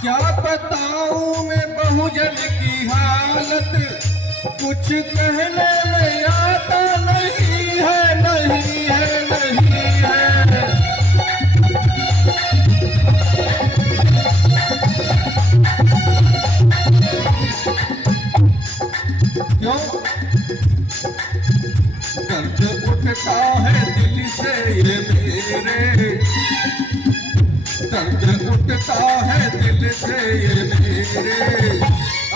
क्या बताऊं मैं बहुजन की हालत कुछ कहने में आता नहीं है, नहीं है, नहीं है। क्यों? दर्द उठता है दिल से ये मेरे, दर्द उठता है दिल से ये मेरे,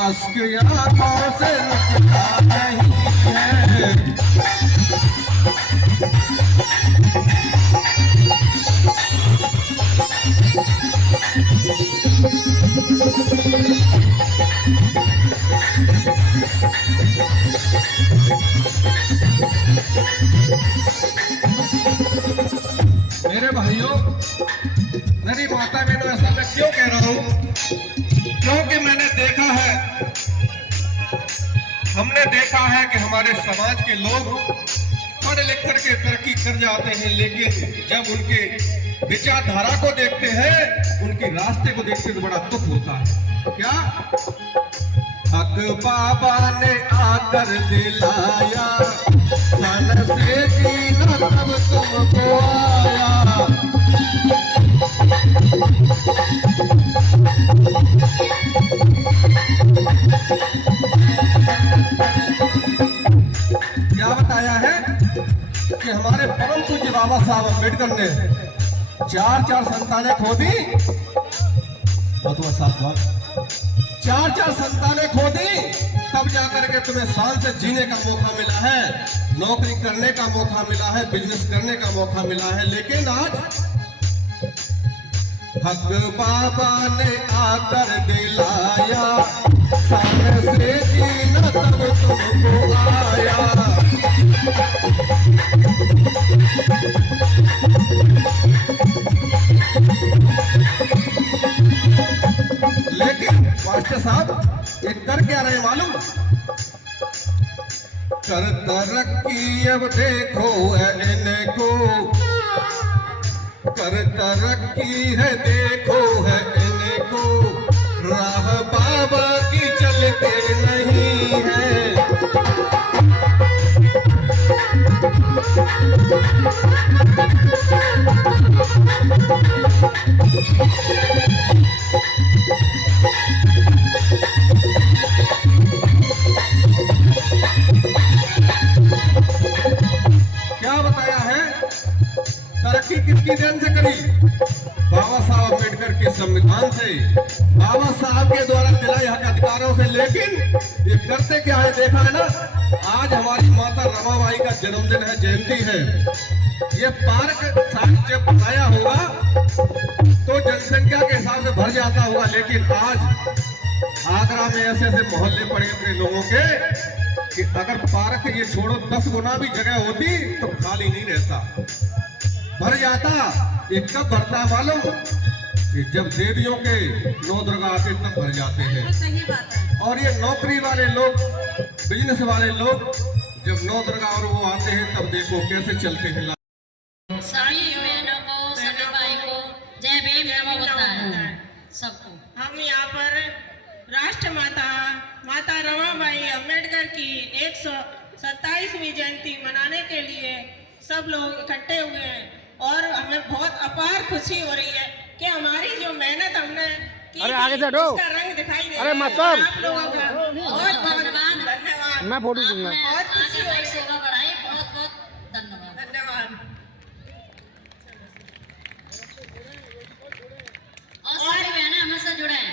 अश्क आंखों से रुकता नहीं है। मेरे भाइयों, मेरी माता बहनों, ऐसा मैं क्यों कह रहा हूं? क्योंकि मैंने देखा है, हमने देखा है कि हमारे समाज के लोग पढ़ लिख करके तरक्की कर जाते हैं, लेकिन जब उनके विचारधारा को देखते हैं, उनके रास्ते को देखते तो बड़ा दुख होता है। क्या हक बाबा ने आकर दिलाया, सन से जीना तब तुमको आया। क्या बताया है कि हमारे परम पूज्य बाबा साहब अम्बेडकर ने चार संतानें खो दी। चार संतानें खो दी, तब जाकर के तुम्हें शान से जीने का मौका मिला है, नौकरी करने का मौका मिला है, बिजनेस करने का मौका मिला है। लेकिन आज हक बाबा ने आकर दिलाया, शान से जीना तब तुमको आया। लेकिन मास्टर साहब ये कर क्या रहे मालूम? कर तरक्की अब देखो है इनको, कर तरक्की है देखो है इनको, राह बाबा की चलते नहीं है। क्या बताया है? तरक्की किसकी देन से करी? बाबा साहब अम्बेडकर के संविधान से, बाबा साहब के द्वारा दिलाए हक अधिकारों से। लेकिन ये करते क्या है देखा है ना, आज हमारी माता रमाबाई का जन्मदिन है, जयंती है। ये पार्क जब बनाया होगा तो जनसंख्या के हिसाब से भर जाता होगा, लेकिन आज आगरा में ऐसे ऐसे मोहल्ले पड़े अपने लोगों के कि अगर पार्क ये छोड़ो 10 गुना भी जगह होती तो खाली नहीं रहता, भर जाता। ये कब भरता मालूम? कि जब देवियों के 9 दुर्गा आते तब भर जाते हैं। सही बात है। और ये नौकरी वाले लोग, बिजनेस वाले लोग जब 9 दुर्गा और वो आते हैं तब देखो कैसे चलते हैं। साई बहनों को, सभी भाई को जय भीम। हम यहाँ पर राष्ट्रमाता माता रमाबाई अम्बेडकर की 127वीं जयंती मनाने के लिए सब लोग इकट्ठे हुए हैं और हमें बहुत अपार खुशी हो रही है कि हमारी जो मेहनत हमने की इसका रंग दिखाई दे रहा है। आप लोगों का बहुत बहुत धन्यवाद। मैं फोटो दूंगा। बहुत खुशी हो रही है। सेवा बढ़ाई, बहुत बहुत धन्यवाद। धन्यवाद। और सारी बहनें हमेशा जुड़े हैं।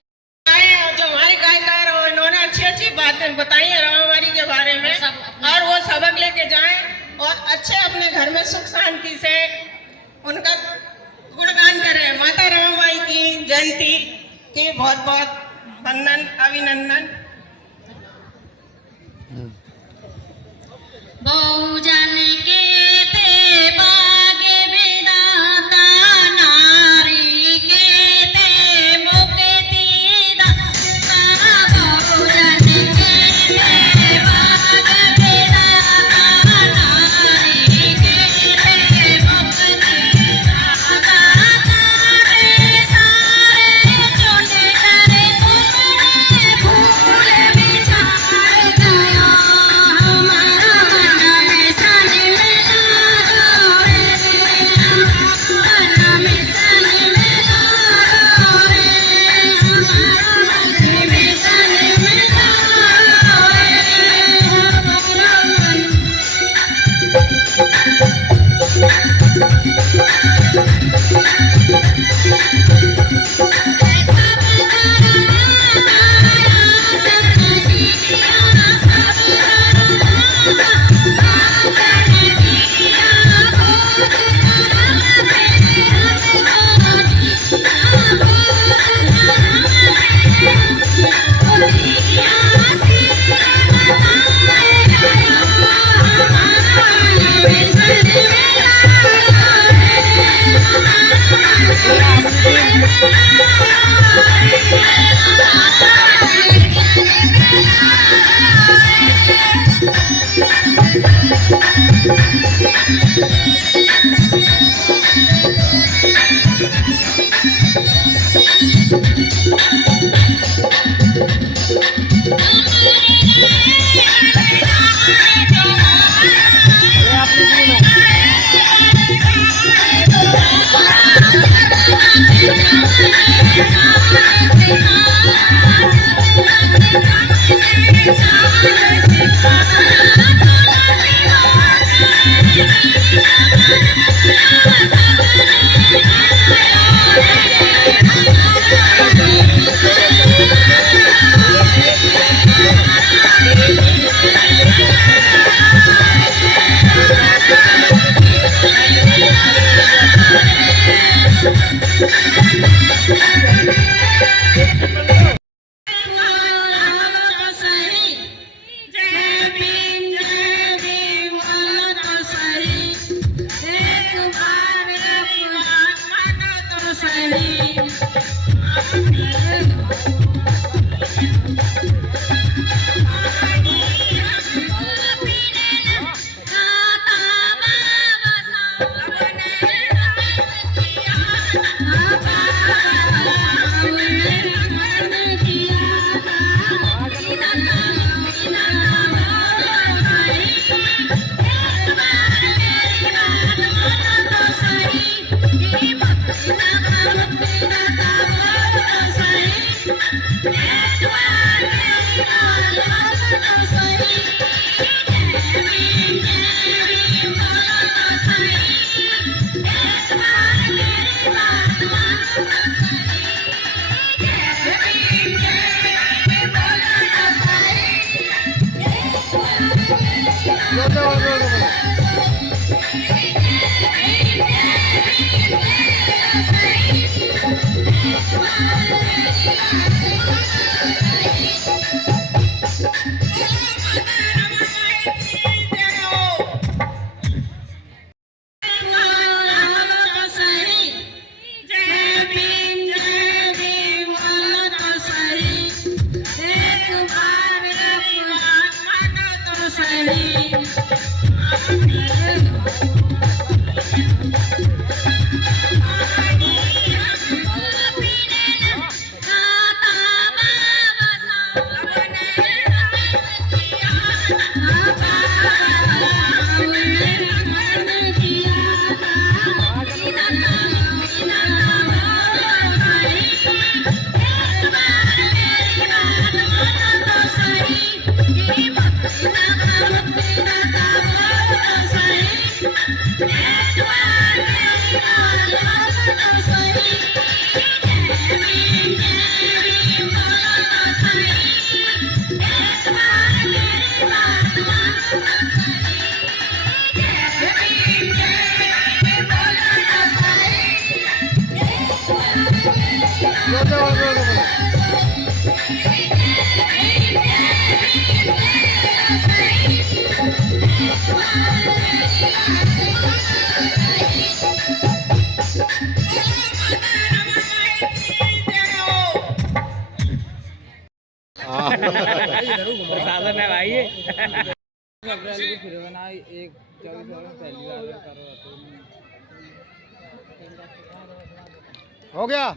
जो हमारे गायकार हैं उन्होंने अच्छी अच्छी बातें बताई है रामाबाई के बारे में और वो सबक लेके जाएं और अच्छे अपने घर में सुख शांति से उनका गुणगान करें। माता रमाबाई की जयंती की बहुत बहुत वंदन अभिनंदन। बहुजन के ते भाग्य विधाता, नारी के ते मुक्ति दाता। बहुजन के ते भाग्य विधाता, नारी के ते मुक्ति दाता। सारे सारे चुन कर तुमने फूल बिछाए गया, हमारा मन में सन मिला रे, हमारा मन में सन मिला रे, हमारा मन में सन मिला रे। पहली बार कर रहा था। हो गया।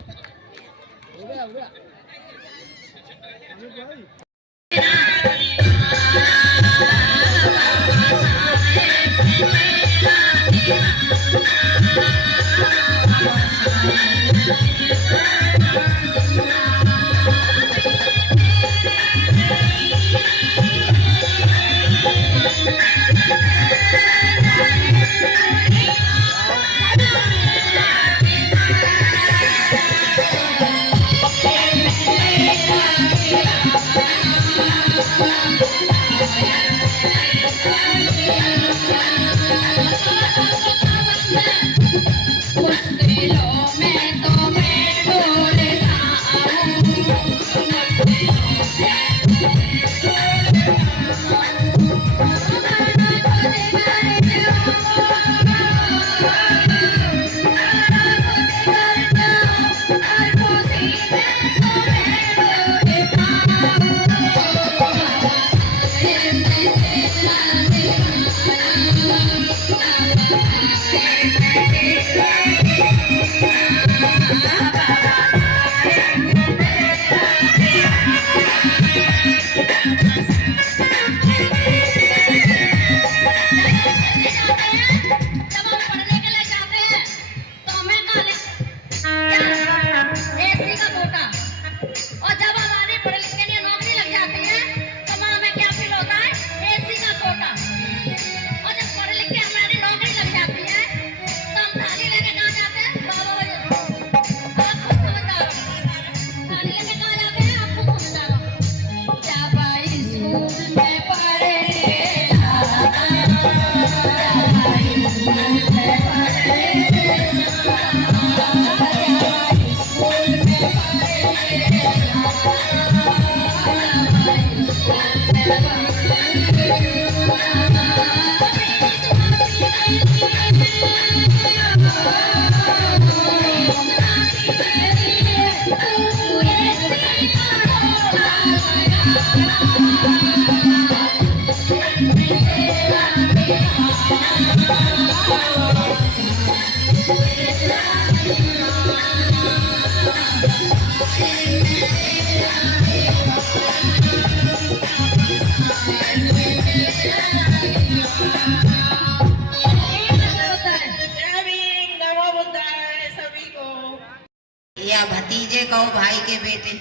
या भतीजे को भाई के बेटे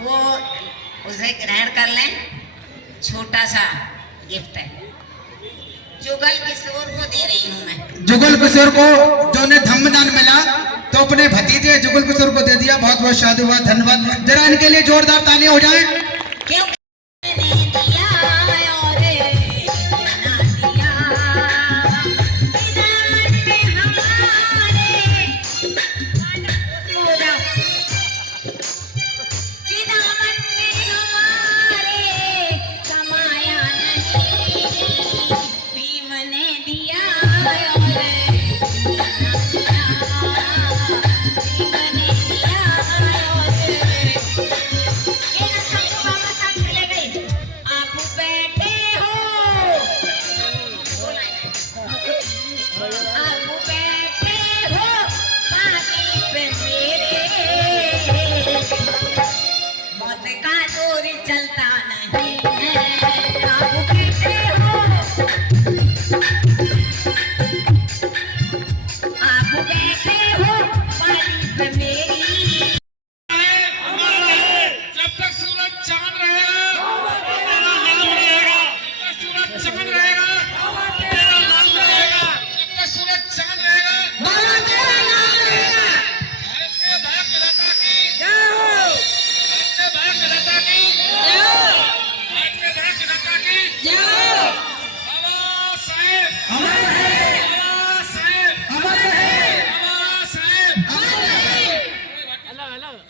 वो उसे ग्रहण कर लें। छोटा सा गिफ्ट है, जुगल किशोर को दे रही हूँ मैं। जुगल किशोर को जो ने धम्मदान मिला तो अपने भतीजे जुगल किशोर को दे दिया। बहुत बहुत साधुवाद, धन्यवाद। जरा इनके लिए जोरदार तालियां हो जाएं। क्यों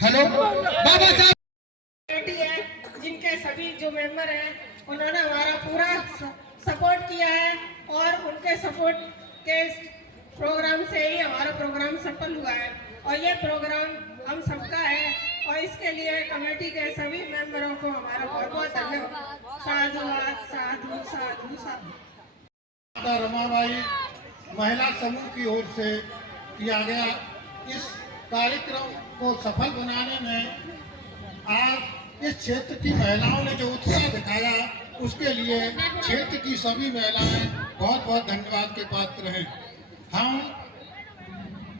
हेलो बाबा साहब कमेटी है, जिनके सभी जो मेंबर हैं उन्होंने हमारा पूरा सपोर्ट किया है और उनके सपोर्ट के प्रोग्राम से ही हमारा प्रोग्राम सफल हुआ है और ये प्रोग्राम हम सबका है और इसके लिए कमेटी के सभी मेंबरों को हमारा बहुत बहुत धन्यवाद। साधुवाद, साधु साधु साधु। माता रमाबाई महिला समूह की ओर से किया गया इस कार्यक्रम को सफल बनाने में आज इस क्षेत्र की महिलाओं ने जो उत्साह दिखाया उसके लिए क्षेत्र की सभी महिलाएं बहुत बहुत धन्यवाद के पात्र हैं। हम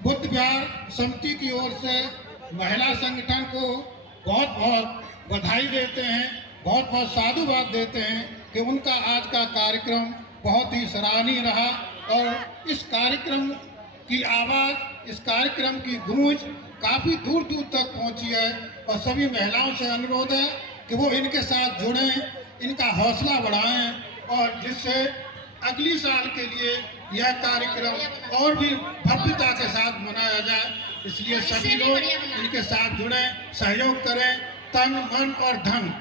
बुद्ध विहार समिति की ओर से महिला संगठन को बहुत बहुत बधाई देते हैं, बहुत बहुत साधुवाद देते हैं कि उनका आज का कार्यक्रम बहुत ही सराहनीय रहा और इस कार्यक्रम की आवाज़, इस कार्यक्रम की गूंज काफ़ी दूर दूर तक पहुंची है और सभी महिलाओं से अनुरोध है कि वो इनके साथ जुड़ें, इनका हौसला बढ़ाएं और जिससे अगली साल के लिए यह कार्यक्रम और भी भव्यता के साथ मनाया जाए। इसलिए सभी लोग इनके साथ जुड़ें, सहयोग करें, तन मन और धन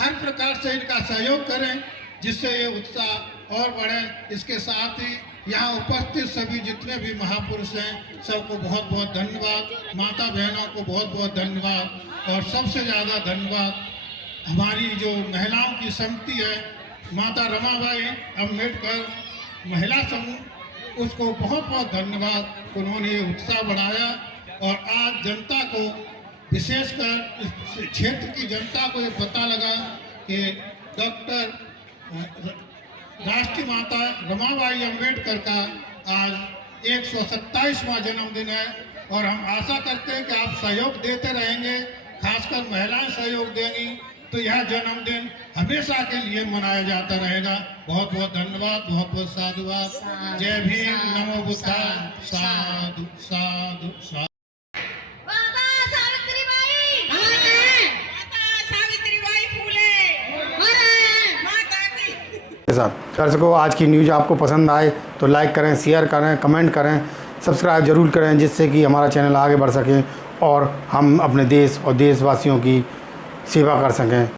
हर प्रकार से इनका सहयोग करें जिससे ये उत्साह और बढ़े। इसके साथ ही यहाँ उपस्थित सभी जितने भी महापुरुष हैं सबको बहुत बहुत धन्यवाद, माता बहनों को बहुत बहुत धन्यवाद और सबसे ज़्यादा धन्यवाद हमारी जो महिलाओं की समिति है माता रमाबाई अम्बेडकर महिला समूह, उसको बहुत बहुत धन्यवाद। उन्होंने ये उत्साह बढ़ाया और आज जनता को, विशेषकर इस क्षेत्र की जनता को ये पता लगा कि डॉक्टर राष्ट्रीय माता रमाबाई अम्बेडकर का आज 127वां जन्मदिन है और हम आशा करते हैं कि आप सहयोग देते रहेंगे, खासकर महिलाएं सहयोग देंगी तो यह जन्मदिन हमेशा के लिए मनाया जाता रहेगा। बहुत बहुत धन्यवाद, बहुत बहुत साधुवाद। जय भीम, नमो बुद्धाय। साधु साधु साधु। माता सावित्रीबाई फुले माता की। दर्शकों, आज की न्यूज़ आपको पसंद आए तो लाइक करें, शेयर करें, कमेंट करें, सब्सक्राइब जरूर करें जिससे कि हमारा चैनल आगे बढ़ सके और हम अपने देश और देशवासियों की सेवा कर सकें।